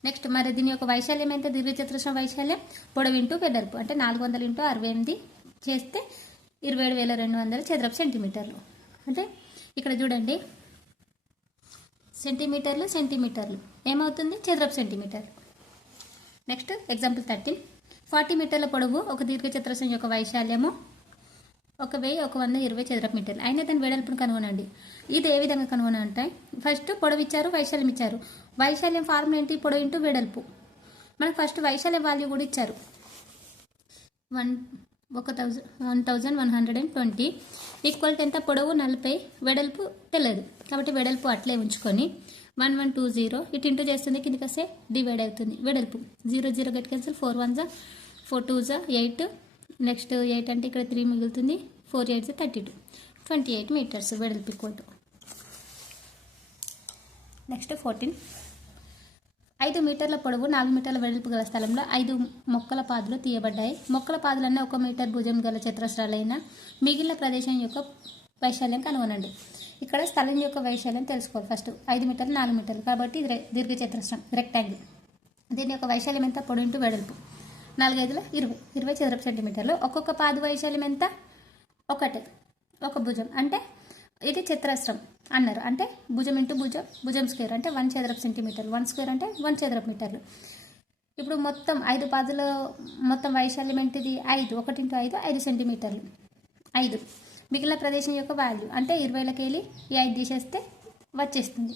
నెక్స్ట్ మరి దీని యొక్క వైశాల్యం ఎంత? దీర్ఘచతురస్రం వైశాల్యం పొడవు ఇంటూ వెడల్పు అంటే 400 ఇంటూ 68 చేస్తే 27,200 చదరపు సెంటీమీటర్లు. అంటే ఇక్కడ చూడండి, సెంటీమీటర్లు సెంటీమీటర్లు ఏమవుతుంది? చదరపు సెంటీమీటర్. Next example 13. 40 మీటర్ల పొడవు ఒక దీర్ఘచతురస్రం యొక్క వైశాల్యము 1120 చదరపు మీటర్లు అయినా దాని వెడల్పును కనుగొనండి. ఇది ఏ విధంగా కనుగొనంటే ఫస్ట్ పొడవు ఇచ్చారు, వైశాల్యం ఇచ్చారు. వైశాల్యం ఫార్ములా ఏంటి? పొడవు ఇంటూ వెడల్పు. మనకు ఫస్ట్ వైశాల్యం వాల్యూ కూడా ఇచ్చారు 1120 ఈక్వల్ టు ఎంత? పొడవు 40, వెడల్పు తెలియదు కాబట్టి వెడల్పు అట్లే ఉంచుకొని 1120 ఇటు ఇంటూ చేస్తుంది, కిందకి వస్తే డివైడ్ అవుతుంది. వెడల్పు 0 0 గెట్ క్యాన్సిల్, 4 1 4 2 8. నెక్స్ట్ 8 అంటే ఇక్కడ 3 మిగులుతుంది, 4 8 32 28 మీటర్స్ వెడల్పు ఈక్వల్ టు. నెక్స్ట్ 14. 5 మీటర్ల పొడవు 4 మీటర్ల వెడల్పు గల స్థలంలో 5 మొక్కల పాదులు తీయబడ్డాయి. మొక్కల పాదులన్నీ 1 మీటర్ భుజం గల చతురస్రాలైన మిగిలిన ప్రదేశం యొక్క వైశాల్యం కనుగొనండి. ఇక్కడ స్థలం యొక్క వైశాల్యం తెలుసుకోవాలి. ఫస్ట్ 5 మీటర్లు 4 మీటర్లు కాబట్టి ఇది దీర్ఘచతురస్రం రెక్టాంగిల్. దీని యొక్క వైశాల్యం ఎంత? పొడవు ఇంటూ వెడల్పు 4 5 20 చదరపు సెంటీమీటర్లు. ఒక్కొక్క పాదు వైశాల్యం ఎంత? ఒక భుజం అంటే ఇది చతురస్రం అన్నారు. అంటే భుజం ఇంటూ భుజం స్క్వేర్ అంటే 1 చదరపు సెంటీమీటర్లు. 1 స్క్వేర్ అంటే 1 చదరపు మీటర్లు. ఇప్పుడు మొత్తం 5 పాదుల మొత్తం వైశాల్యం ఏంటిది? 5. 1 ఇంటూ 5 5 సెంటీమీటర్లు. 5 మిగిలిన ప్రదేశం యొక్క వాల్యూ అంటే 20లకి వెళ్ళి ఈ 5 తీసేస్తే వచ్చేస్తుంది.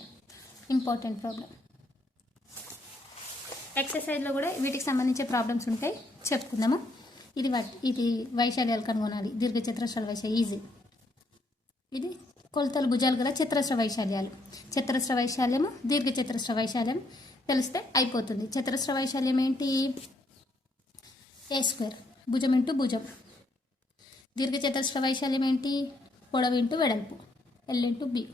Important problem. ఎక్సర్సైజ్లో కూడా వీటికి సంబంధించిన ప్రాబ్లమ్స్ ఉంటాయి, చెప్పుకుందాము. ఇది వైశాల్యాలు కనుగొనాలి. దీర్ఘచతురస్రాల వైశాల్యం ఈజీ. ఇది కొలతలు భుజాలు గల చతురస్ర వైశాల్యాలు. చతురస్ర వైశాల్యము దీర్ఘచతురస్ర వైశాల్యం తెలిస్తే అయిపోతుంది. చతురస్ర వైశాల్యం ఏంటి? ఏ స్క్వేర్ భుజం ఇంటూ భుజం. దీర్ఘచతురస్ర వైశాల్యం ఏంటి? పొడవు ఇంటూ వెడల్పు ఎల్ ఇంటూ బి.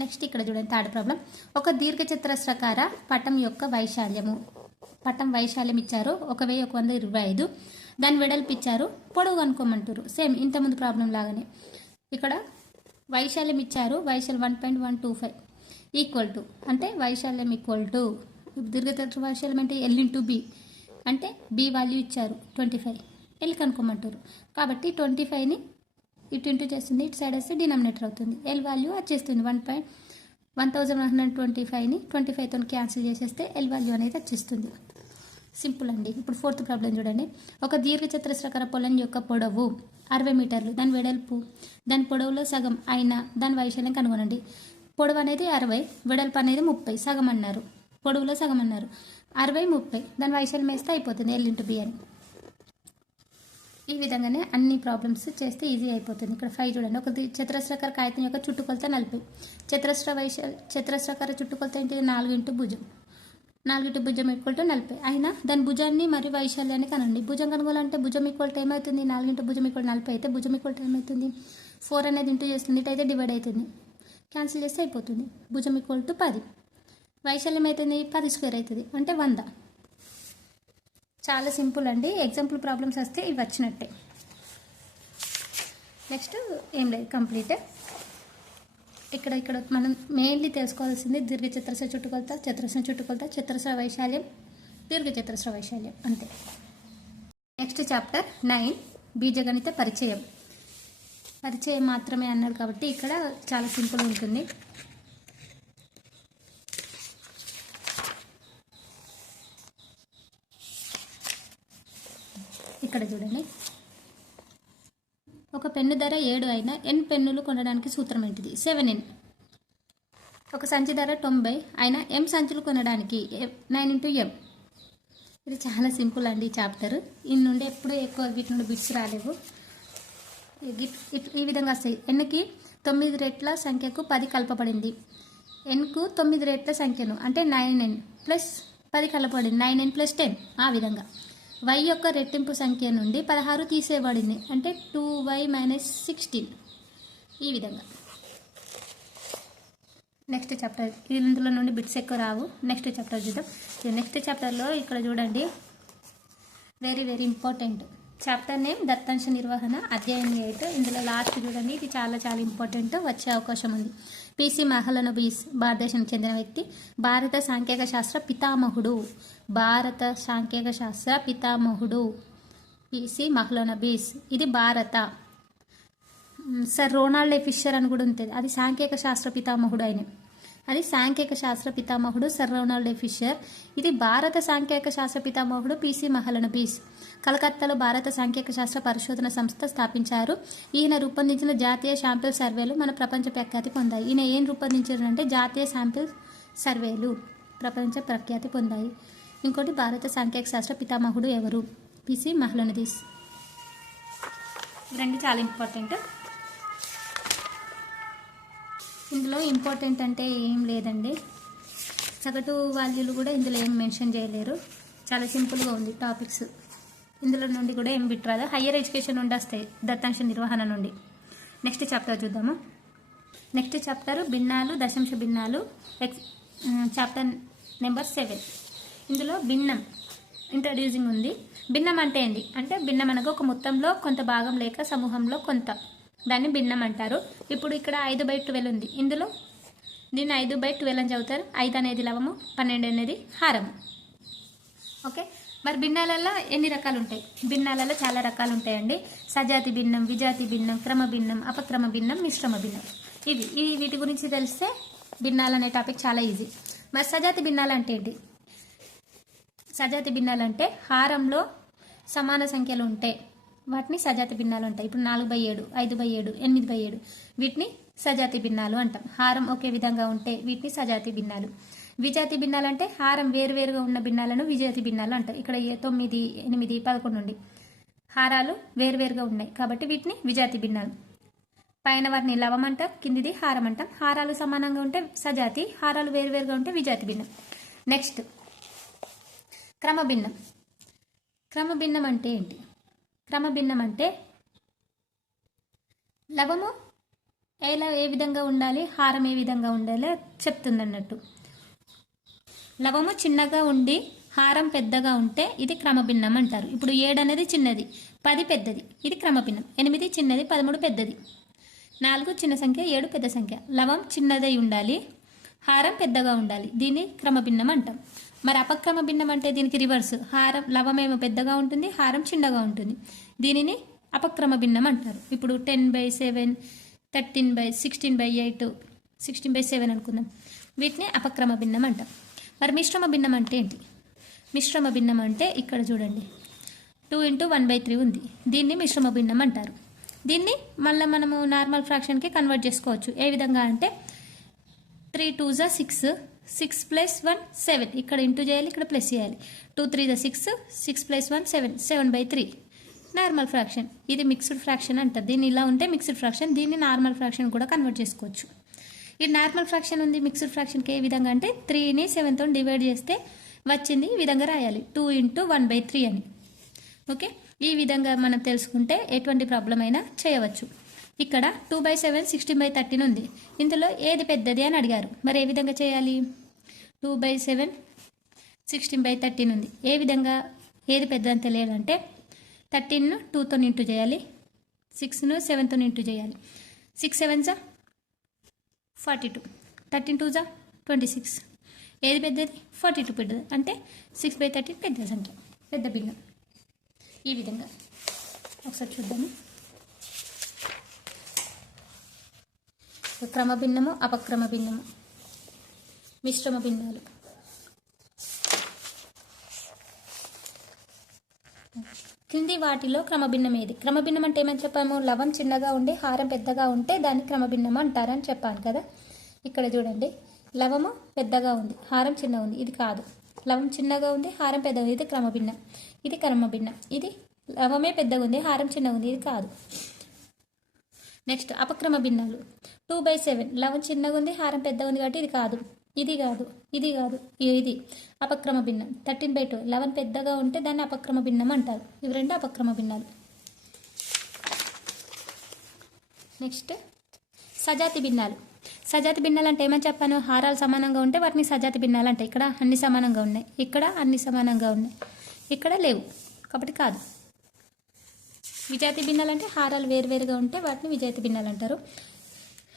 నెక్స్ట్ ఇక్కడ చూడండి, థర్డ్ ప్రాబ్లం. ఒక దీర్ఘచతురస్రాకార పటం యొక్క వైశాల్యము. పటం వైశాల్యం ఇచ్చారు 1125. దాని వెడల్పు ఇచ్చారు, పొడవు కనుక్కోమంటారు. సేమ్ ఇంతకుముందు ప్రాబ్లం లాగానే ఇక్కడ వైశాల్యం ఇచ్చారు, వైశాల్యం 1.125 ఈక్వల్ టు అంటే వైశాల్యం ఈక్వల్ టు దీర్ఘచతుర వైశాల్యం అంటే ఎల్ ఇంటూ బి అంటే బి వాల్యూ ఇచ్చారు 25, ఎల్ కనుక్కోమంటారు. కాబట్టి 25ని ఇటు ఇంటూ చేస్తుంది, ఇటు సైడ్ వస్తే డినామినేటర్ అవుతుంది. ఎల్ వాల్యూ వచ్చేస్తుంది 1125ని 25తో క్యాన్సిల్ చేసేస్తే ఎల్ వాల్యూ అనేది వచ్చేస్తుంది. సింపుల్ అండి. ఇప్పుడు 4th ప్రాబ్లం చూడండి. ఒక దీర్ఘచతురస్రాకార పొలం యొక్క పొడవు 60 మీటర్లు, దాని వెడల్పు దాని పొడవులో సగం అయిన దాని వైశాల్యం కనుగొనండి. పొడవు అనేది 60, వెడల్పు అనేది 30, సగం అన్నారు, పొడవులో సగం అన్నారు. 60, 30 దాని వైశాల్యం వేస్తే అయిపోతుంది ఎల్ ఇంటూ బి అని. ఈ విధంగానే అన్ని ప్రాబ్లమ్స్ చేస్తే ఈజీ అయిపోతుంది. ఇక్కడ 5 చూడండి. ఒక చతురస్రాకార కాగితం యొక్క చుట్టుకొలత 40, చతురస్రాకార చుట్టుకొలత ఏంటి 4 ఇంటూ భుజం, 4 ఇంటూ భుజం ఈక్వల్ టు 40 అయినా దాని భుజాన్ని మరియు వైశాల్యాన్ని కనండి. భుజం కనుగోలంటే భుజం ఈక్వల్ టు ఏమవుతుంది, 4 ఇంటూ భుజం ఈక్వల్ 40 అయితే భుజం ఈక్వల్ టు ఏమవుతుంది 4 అనేది ఇంటూ చేస్తుంది, ఇటు అయితే డివైడ్ అవుతుంది, క్యాన్సిల్ చేస్తే అయిపోతుంది. భుజం ఈక్వల్ టు 10, వైశాల్యం అవుతుంది 10 స్క్వేర్ అవుతుంది అంటే 100. చాలా సింపుల్ అండి. ఎగ్జాంపుల్ ప్రాబ్లమ్స్ వస్తే ఇవి వచ్చినట్టే. నెక్స్ట్ ఏం లేదు, కంప్లీట్. ఇక్కడ మనం మెయిన్లీ తెలుసుకోవాల్సింది దీర్ఘచతురస్ర చుట్టుకొలత, చతురస్ర చుట్టుకొలత, చతురస్ర వైశాల్యం, దీర్ఘచతురస్ర వైశాల్యం అంతే. నెక్స్ట్ చాప్టర్ 9 బీజగణిత పరిచయం. పరిచయం మాత్రమే అన్నారు కాబట్టి ఇక్కడ చాలా సింపుల్ ఉంటుంది. ఇక్కడ చూడండి. ఒక పెన్ను ధర 7 అయినా n పెన్నులు కొనడానికి సూత్రం ఏంటిది 7n. ఒక సంచి ధర 90 అయినా m సంచులు కొనడానికి 9 ఇంటూ m. ఇది చాలా సింపుల్ అండి ఈ చాప్టర్. ఇన్ని నుండి ఎప్పుడూ ఎక్కువ వీటి నుండి బిట్స్ రాలేవు. ఈ విధంగా వస్తాయి. nకి 9 రెట్ల సంఖ్యకు 10 కలపబడింది. nకు 9 రెట్ల సంఖ్యను అంటే 9n ప్లస్ 10 కలపబడింది 9n ప్లస్ 10. ఆ విధంగా y యొక్క రెట్టింపు సంఖ్య నుండి 16 తీసేయబడింది అంటే 2y మైనస్ 16. ఈ విధంగా నెక్స్ట్ చాప్టర్. ఇందులో నుండి బిట్స్ ఎక్కువ రావు. నెక్స్ట్ చాప్టర్ చూద్దాం. నెక్స్ట్ చాప్టర్లో ఇక్కడ చూడండి, very very important chapter name దత్తాంశ నిర్వహణ అధ్యాయం 8. ఇందులో లాస్ట్ చూడండి, ఇది చాలా చాలా ఇంపార్టెంట్, వచ్చే అవకాశం ఉంది. పిసి మహలనబీస్ భారతదేశానికి చెందిన వ్యక్తి, భారత సాంఖ్యక శాస్త్ర పితామహుడు. భారత సాంఖ్యక శాస్త్ర పితామహుడు పిసి మహలనబీస్. ఇది భారత. సర్ రోనాల్డ్ ఫిషర్ అని కూడా ఉంటుంది, అది సాంఖ్యక శాస్త్ర పితామహుడు ఆయన. అది సాంఖ్యక శాస్త్ర పితామహుడు సర్ రోనాల్డ్ ఫిషర్. ఇది భారత సాంఖ్యక శాస్త్ర పితామహుడు పిసి మహలనబీస్. కలకత్తాలో భారత సాంఖ్యక శాస్త్ర పరిశోధన సంస్థ స్థాపించారు. ఈయన రూపొందించిన జాతీయ శాంపిల్ సర్వేలు మన ప్రపంచ ప్రఖ్యాతి పొందాయి. ఈయన ఏం రూపొందించారంటే జాతీయ శాంపిల్ సర్వేలు ప్రపంచ ప్రఖ్యాతి పొందాయి. ఇంకోటి భారత సాంఖ్యక శాస్త్ర పితామహుడు ఎవరు, పిసి మహలనబీస్. రెండు చాలా ఇంపార్టెంట్. ఇందులో ఇంపార్టెంట్ అంటే ఏం లేదండి, సగటు వాల్యూలు కూడా ఇందులో ఏం మెన్షన్ చేయలేరు. చాలా సింపుల్గా ఉంది టాపిక్స్. ఇందులో నుండి కూడా ఏం బిట్రాదు, హయ్యర్ ఎడ్యుకేషన్ నుండి వస్తాయి దత్తాంశ నిర్వహణ నుండి. నెక్స్ట్ చాప్టర్ చూద్దాము. నెక్స్ట్ చాప్టర్ భిన్నాలు, దశాంశ భిన్నాలు, చాప్టర్ నెంబర్ 7. ఇందులో భిన్నం ఇంట్రడ్యూసింగ్ ఉంది. భిన్నం అంటే ఏంటి అంటే భిన్నం అనగా ఒక మొత్తంలో కొంత భాగం లేక సమూహంలో కొంత, దాన్ని భిన్నం అంటారు. ఇప్పుడు ఇక్కడ 5/12 ఉంది. ఇందులో దీన్ని 5/12 అని చదువుతారు. 5 అనేది లవము, 12 అనేది హారము. ఓకే, మరి భిన్నాలలో ఎన్ని రకాలు ఉంటాయి? భిన్నాలలో చాలా రకాలు ఉంటాయండి. సజాతి భిన్నం, విజాతి భిన్నం, క్రమ భిన్నం, అపక్రమ భిన్నం, మిశ్రమ భిన్నం. వీటి గురించి తెలిస్తే భిన్నాలు అనే టాపిక్ చాలా ఈజీ. మరి సజాతి భిన్నాలు అంటే ఏంటి? సజాతి భిన్నాలు అంటే హారంలో సమాన సంఖ్యలు ఉంటే వాటిని సజాతి భిన్నాలు అంటాయి. ఇప్పుడు 4/7, 5/7, 8/7 వీటిని సజాతి భిన్నాలు అంటాం. హారం ఒకే విధంగా ఉంటే వీటిని సజాతి భిన్నాలు. విజాతి భిన్నాలు అంటే హారం వేరువేరుగా ఉన్న భిన్నాలను విజాతి భిన్నాలు అంటారు. ఇక్కడ 9, 8, 11 నుండి హారాలు వేరువేరుగా ఉన్నాయి కాబట్టి వీటిని విజాతి భిన్నాలు. పైన వారిని లవం అంటాం, కిందిది హారం అంటాం. హారాలు సమానంగా ఉంటే సజాతి, హారాలు వేరువేరుగా ఉంటే విజాతి భిన్నం. నెక్స్ట్ క్రమభిన్నం. క్రమభిన్నం అంటే ఏంటి? క్రమభిన్నం అంటే లవము ఏ విధంగా ఉండాలి, హారం ఏ విధంగా ఉండాలో చెప్తుంది అన్నట్టు. లవము చిన్నగా ఉండి హారం పెద్దగా ఉంటే ఇది క్రమభిన్నం అంటారు. ఇప్పుడు 7 అనేది చిన్నది, 10 పెద్దది, ఇది క్రమభిన్నం. 8 చిన్నది, 13 పెద్దది. 4 చిన్న సంఖ్య, 7 పెద్ద సంఖ్య. లవం చిన్నదై ఉండాలి, హారం పెద్దగా ఉండాలి. దీన్ని క్రమభిన్నం అంటాం. మరి అపక్రమ భిన్నం అంటే దీనికి రివర్స్. లవమేమో పెద్దగా ఉంటుంది, హారం చిన్నగా ఉంటుంది. దీనిని అపక్రమ భిన్నం అంటారు. ఇప్పుడు 10/7, 13/16/8, 16/7 అనుకుందాం. వీటిని అపక్రమ భిన్నం అంటాం. మరి మిశ్రమ భిన్నం అంటే ఏంటి? మిశ్రమ భిన్నం అంటే ఇక్కడ చూడండి, 2 × 1/3 ఉంది. దీన్ని మిశ్రమ భిన్నం అంటారు. దీన్ని మళ్ళీ మనము నార్మల్ ఫ్రాక్షన్కి కన్వర్ట్ చేసుకోవచ్చు. ఏ విధంగా అంటే 3 × 2 = 6, 6 + 1 7. ఇక్కడ ఇంటూ చేయాలి, ఇక్కడ ప్లస్ చేయాలి. 2 × 3 = 6, 6 + 1 7, 7/3 నార్మల్ ఫ్రాక్షన్. ఇది మిక్స్డ్ ఫ్రాక్షన్ అంటారు. దీన్ని ఇలా ఉంటే మిక్స్డ్ ఫ్రాక్షన్, దీన్ని నార్మల్ ఫ్రాక్షన్ కూడా కన్వర్ట్ చేసుకోవచ్చు. ఇది నార్మల్ ఫ్రాక్షన్ ఉంది. మిక్స్డ్ ఫ్రాక్షన్కి ఏ విధంగా అంటే 3ని 7తో డివైడ్ చేస్తే వచ్చింది ఈ విధంగా రాయాలి, 2 × 1/3 అని. ఓకే, ఈ విధంగా మనం తెలుసుకుంటే ఎటువంటి ప్రాబ్లం అయినా చేయవచ్చు. ఇక్కడ 2/7 16/13 ఉంది. ఇందులో ఏది పెద్దది అని అడిగారు. మరి ఏ విధంగా చేయాలి? 2/7 16/13 ఉంది. ఏ విధంగా ఏది పెద్దదని తెలియాలంటే 13ను 2తో ఇంటూ చేయాలి, 6ను 7తో ఇంటూ చేయాలి. 6 × 7 = 42, 13 × 2 = 26. ఏది పెద్దది? 42 పెద్దది. అంటే 6/13 పెద్ద సంఖ్య, పెద్ద భిన్నం. ఈ విధంగా ఒకసారి చూద్దాము. క్రమ భిన్నము, అపక్రమ భిన్నము, మిశ్రమ భిన్నాలు. క్రింది వాటిలో క్రమభిన్నం ఏది? క్రమభిన్నం అంటే ఏమని చెప్పాము? లవం చిన్నగా ఉండి హారం పెద్దగా ఉంటే దాన్ని క్రమభిన్నం అంటారని చెప్పాను కదా. ఇక్కడ చూడండి, లవము పెద్దగా ఉంది, హారం చిన్నగా ఉంది. ఇది కాదు. లవం చిన్నగా ఉంది, హారం పెద్దగా ఉంది. ఇది క్రమభిన్నం. ఇది క్రమభిన్నం. ఇది లవమే పెద్దగా ఉంది, హారం చిన్నగా ఉంది. ఇది కాదు. నెక్స్ట్ అపక్రమ భిన్నాలు. 2/7 లవం చిన్నగా ఉంది, హారం పెద్దగా ఉంది కాబట్టి ఇది కాదు. ఇది కాదు, ఇది కాదు, ఇది అపక్రమ భిన్నం. 13/2 లవం పెద్దగా ఉంటే దాన్ని అపక్రమ భిన్నం అంటారు. ఇవి రెండు అపక్రమ భిన్నాలు. నెక్స్ట్ సజాతి భిన్నాలు. సజాతి భిన్నాలు అంటే ఏమని చెప్పాను? హారాలు సమానంగా ఉంటే వాటిని సజాతి భిన్నాలు అంటే. ఇక్కడ అన్ని సమానంగా ఉన్నాయి, ఇక్కడ అన్ని సమానంగా ఉన్నాయి, ఇక్కడ లేవు కాబట్టి కాదు. విజాతి భిన్నాలు అంటే హారాలు వేరువేరుగా ఉంటే వాటిని విజాతి భిన్నాలు అంటారు.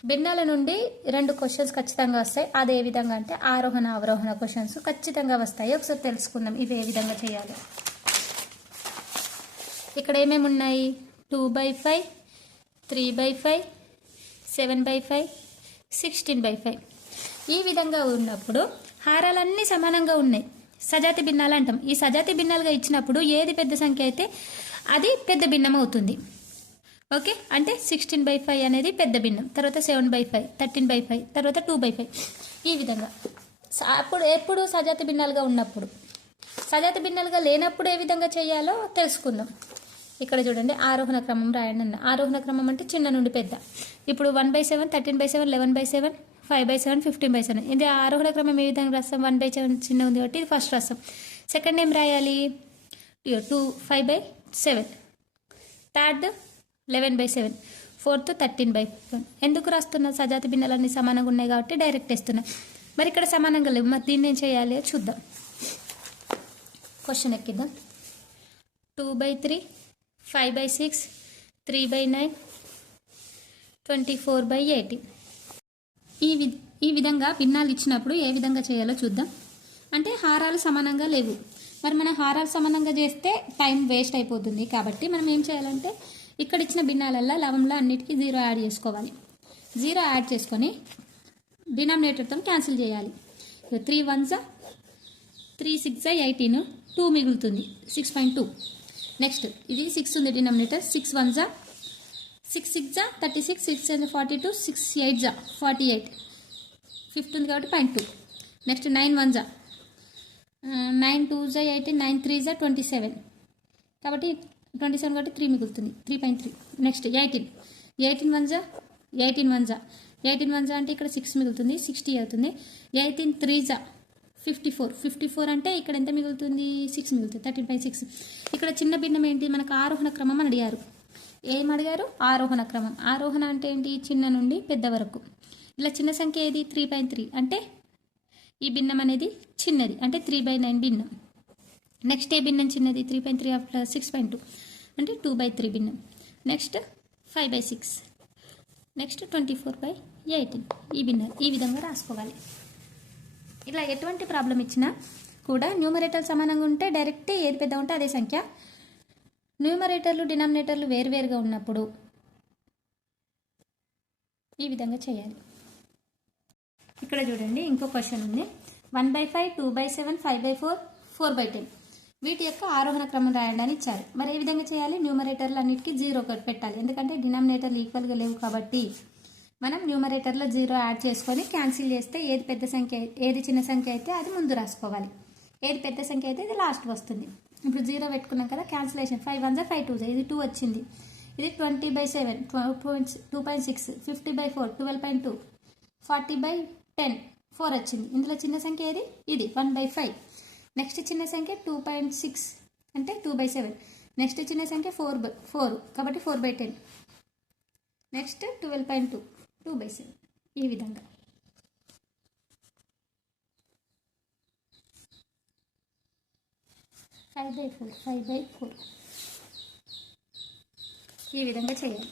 భిన్నాల నుండి 2 క్వశ్చన్స్ ఖచ్చితంగా వస్తాయి. అది ఏ విధంగా అంటే ఆరోహణ అవరోహణ క్వశ్చన్స్ ఖచ్చితంగా వస్తాయి. ఒకసారి తెలుసుకుందాం ఇవి ఏ విధంగా చేయాలి. ఇక్కడ ఏమేమి ఉన్నాయి? 2/5, 3/5, 7/5, 16/5. ఈ విధంగా ఉన్నప్పుడు హారాలన్నీ సమానంగా ఉన్నాయి, సజాతి భిన్నాలు అంటాం. ఈ సజాతి భిన్నాలుగా ఇచ్చినప్పుడు ఏది పెద్ద సంఖ్య అయితే అది పెద్ద భిన్నం అవుతుంది. ఓకే, అంటే 16/5 అనేది పెద్ద భిన్నం, తర్వాత 7/5, 13/5, తర్వాత 2/5. ఈ విధంగా అప్పుడు ఎప్పుడు సజాతి భిన్నాలుగా ఉన్నప్పుడు. సజాతి భిన్నాలుగా లేనప్పుడు ఏ విధంగా చేయాలో తెలుసుకుందాం. ఇక్కడ చూడండి, ఆరోహణ క్రమం రాయండి అన్న. ఆరోహణ క్రమం అంటే చిన్న నుండి పెద్ద. ఇప్పుడు 1/7, 13/7, 11/7, 5/7, 15/7. ఇది ఆరోహణ క్రమం ఏ విధంగా రాస్తాం? 1/7 చిన్న ఉంది కాబట్టి ఇది ఫస్ట్ రాస్తాం. సెకండ్ ఏం రాయాలి? 5/7, థర్డ్ 11/7, ఫోర్త్ 13/7. ఎందుకు రాస్తున్నా? సజాతి భిన్నాలన్నీ సమానంగా ఉన్నాయి కాబట్టి డైరెక్ట్ వేస్తున్నా. మరి ఇక్కడ సమానంగా లేవు, మరి దీన్ని ఏం చేయాలి చూద్దాం. క్వశ్చన్ ఎక్కిద్దాం. 2/3, 5/6, 3/9, 24/18. ఈ విధంగా భిన్నాలు ఇచ్చినప్పుడు ఏ విధంగా చేయాలో చూద్దాం. అంటే హారాలు సమానంగా లేవు. మరి మనం హారాలు సమానంగా చేస్తే టైం వేస్ట్ అయిపోతుంది. కాబట్టి మనం ఏం చేయాలంటే ఇక్కడ ఇచ్చిన భిన్నాలల్లో లవంలో అన్నిటికీ 0 యాడ్ చేసుకోవాలి. 0 యాడ్ చేసుకొని డినామినేటర్తో క్యాన్సిల్ చేయాలి. 3 1s 3 6 18, 2 మిగులుతుంది, 6.2. నెక్స్ట్ ఇది 6 ఉంది డినామినేటర్. 6 1s 6 6 36, 6 42, 6 8 48, 5 ఉంది కాబట్టి 0.2. నెక్స్ట్ 9 1s 9 2s 18, 9 3s 27 కాబట్టి 27 కాబట్టి 3 మిగులుతుంది, 3.3. నెక్స్ట్ 18 1s 18 1s 18 1s అంటే ఇక్కడ 6 మిగులుతుంది, 60 అవుతుంది. 18 3s 54 అంటే ఇక్కడ ఎంత మిగులుతుంది? 6 మిగులుతుంది, 13.6. ఇక్కడ చిన్న భిన్నం ఏంటి? మనకు ఆరోహణ క్రమం అని అడిగారు. ఏం అడిగారు? ఆరోహణ క్రమం. ఆరోహణ అంటే ఏంటి? చిన్న నుండి పెద్ద వరకు. ఇలా చిన్న సంఖ్య ఏది? 3.3 అంటే ఈ భిన్నం అనేది చిన్నది, అంటే 3/9 భిన్నం. నెక్స్ట్ ఏ భిన్నం చిన్నది? 3.3 + 6.2 అంటే 2/3 భిన్నం. నెక్స్ట్ 5/6, నెక్స్ట్ 24/18 ఈ విధంగా రాసుకోవాలి. ఇలా ఎటువంటి ప్రాబ్లం ఇచ్చినా కూడా న్యూమరేటర్ సమానంగా ఉంటే డైరెక్ట్ ఏది పెద్ద ఉంటే అదే సంఖ్య. న్యూమరేటర్లు డినామినేటర్లు వేరువేరుగా ఉన్నప్పుడు ఈ విధంగా చేయాలి. ఇక్కడ చూడండి ఇంకో క్వశ్చన్ ఉంది. 1/5, 2/7, 5/4, 4/10 వీటి యొక్క ఆరోహణ క్రమం రాయడానికి ఇచ్చారు. మరి ఏ విధంగా చేయాలి? న్యూమరేటర్లు అన్నిటికీ 0 పెట్టాలి, ఎందుకంటే డినామినేటర్లు ఈక్వల్గా లేవు కాబట్టి. మనం న్యూమరేటర్లో 0 యాడ్ చేసుకొని క్యాన్సిల్ చేస్తే ఏది పెద్ద సంఖ్య ఏది చిన్న సంఖ్య అయితే అది ముందు రాసుకోవాలి, ఏది పెద్ద సంఖ్య అయితే ఇది లాస్ట్ వస్తుంది. ఇప్పుడు 0 పెట్టుకున్నాం కదా, క్యాన్సిలేషన్ 5 1 5 2 ఇది 2 వచ్చింది. ఇది 20/7 2.6, 50/4 12.2, 40/10 4 వచ్చింది. ఇందులో చిన్న సంఖ్య ఏది? ఇది 1/5. నెక్స్ట్ చిన్న సంఖ్య 2.6 అంటే 2/7. నెక్స్ట్ చిన్న సంఖ్య 4 కాబట్టి 4/10. నెక్స్ట్ 12.2 2/7. ఈ విధంగా 5/4 ఈ విధంగా చేయాలి.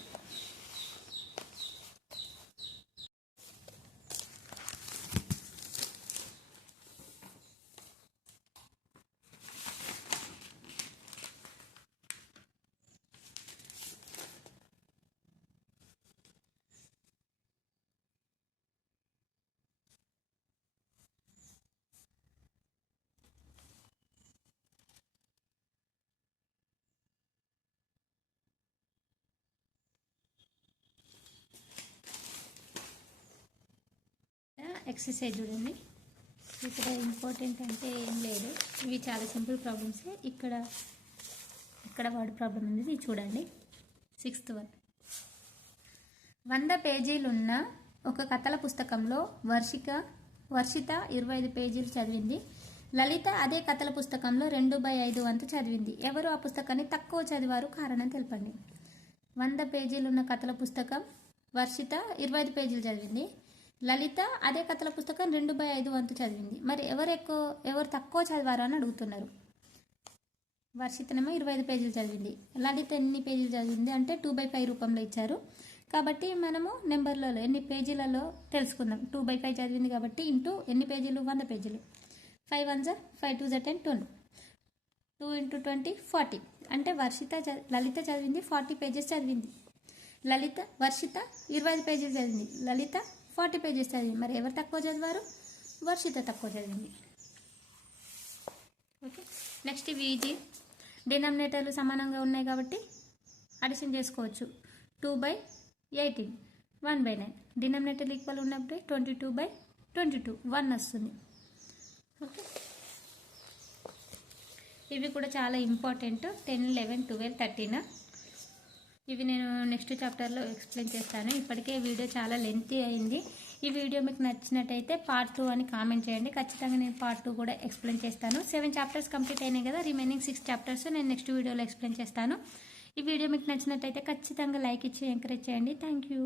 ఎక్సర్సైజ్ చూడండి. ఇక్కడ ఇంపార్టెంట్ అంటే ఏం లేదు, ఇవి చాలా సింపుల్ ప్రాబ్లమ్స్. ఇక్కడ వర్డ్ ప్రాబ్లం ఉంది, ఇది చూడండి. 6th one. 100 పేజీలున్న ఒక కథల పుస్తకంలో వర్షిత 25 పేజీలు చదివింది. లలిత అదే కథల పుస్తకంలో 2/5 వంతు చదివింది. ఎవరు ఆ పుస్తకాన్ని తక్కువ చదివారు? కారణం తెలపండి. 100 పేజీలున్న కథల పుస్తకం వర్షిత 25 పేజీలు చదివింది. లలిత అదే కథల పుస్తకం 2/5 వంతు చదివింది. మరి ఎవరు తక్కువ చదివారు అని అడుగుతున్నారు. వర్షితనేమో 25 పేజీలు చదివింది, లలిత ఎన్ని పేజీలు చదివింది అంటే 2/5 రూపంలో ఇచ్చారు కాబట్టి మనము నెంబర్లలో ఎన్ని పేజీలలో తెలుసుకుందాం. 2/5 చదివింది కాబట్టి ఇంటూ ఎన్ని పేజీలు? 100 పేజీలు. 5 1 5 2 10 20 2 × 20 40 అంటే లలిత చదివింది 40 పేజెస్ చదివింది. వర్షిత 25 పేజీలు చదివింది, లలిత 40 పేజెస్ చదివింది. మరి ఎవరు తక్కువ చదివారు? వర్షిత తక్కువ చదివింది. ఓకే. Next easy. డినామినేటర్లు సమానంగా ఉన్నాయి కాబట్టి అడిషన్ చేసుకోవచ్చు. 2/18 1/9. డినామినేటర్లు ఈక్వల్ ఉన్నప్పుడు 22/22 1 వస్తుంది. ఓకే. ఇవి కూడా చాలా ఇంపార్టెంట్. 10 11 12 13 ఇవి నేను నెక్స్ట్ చాప్టర్లో ఎక్స్ప్లెయిన్ చేస్తాను. ఇప్పటికే వీడియో చాలా లెంతీ అయింది. ఈ వీడియో మీకు నచ్చినట్టయితే పార్ట్ 2 అని కామెంట్ చేయండి. ఖచ్చితంగా నేను పార్ట్ 2 కూడా ఎక్స్ప్లెయిన్ చేస్తాను. 7 చాప్టర్స్ కంప్లీట్ అయినాయి కదా, రిమైనింగ్ 6 చాప్టర్స్ నేను నెక్స్ట్ వీడియోలో ఎక్స్ప్లెయిన్ చేస్తాను. ఈ వీడియో మీకు నచ్చినట్టయితే ఖచ్చితంగా లైక్ ఇచ్చి ఎంకరేజ్ చేయండి. Thank you.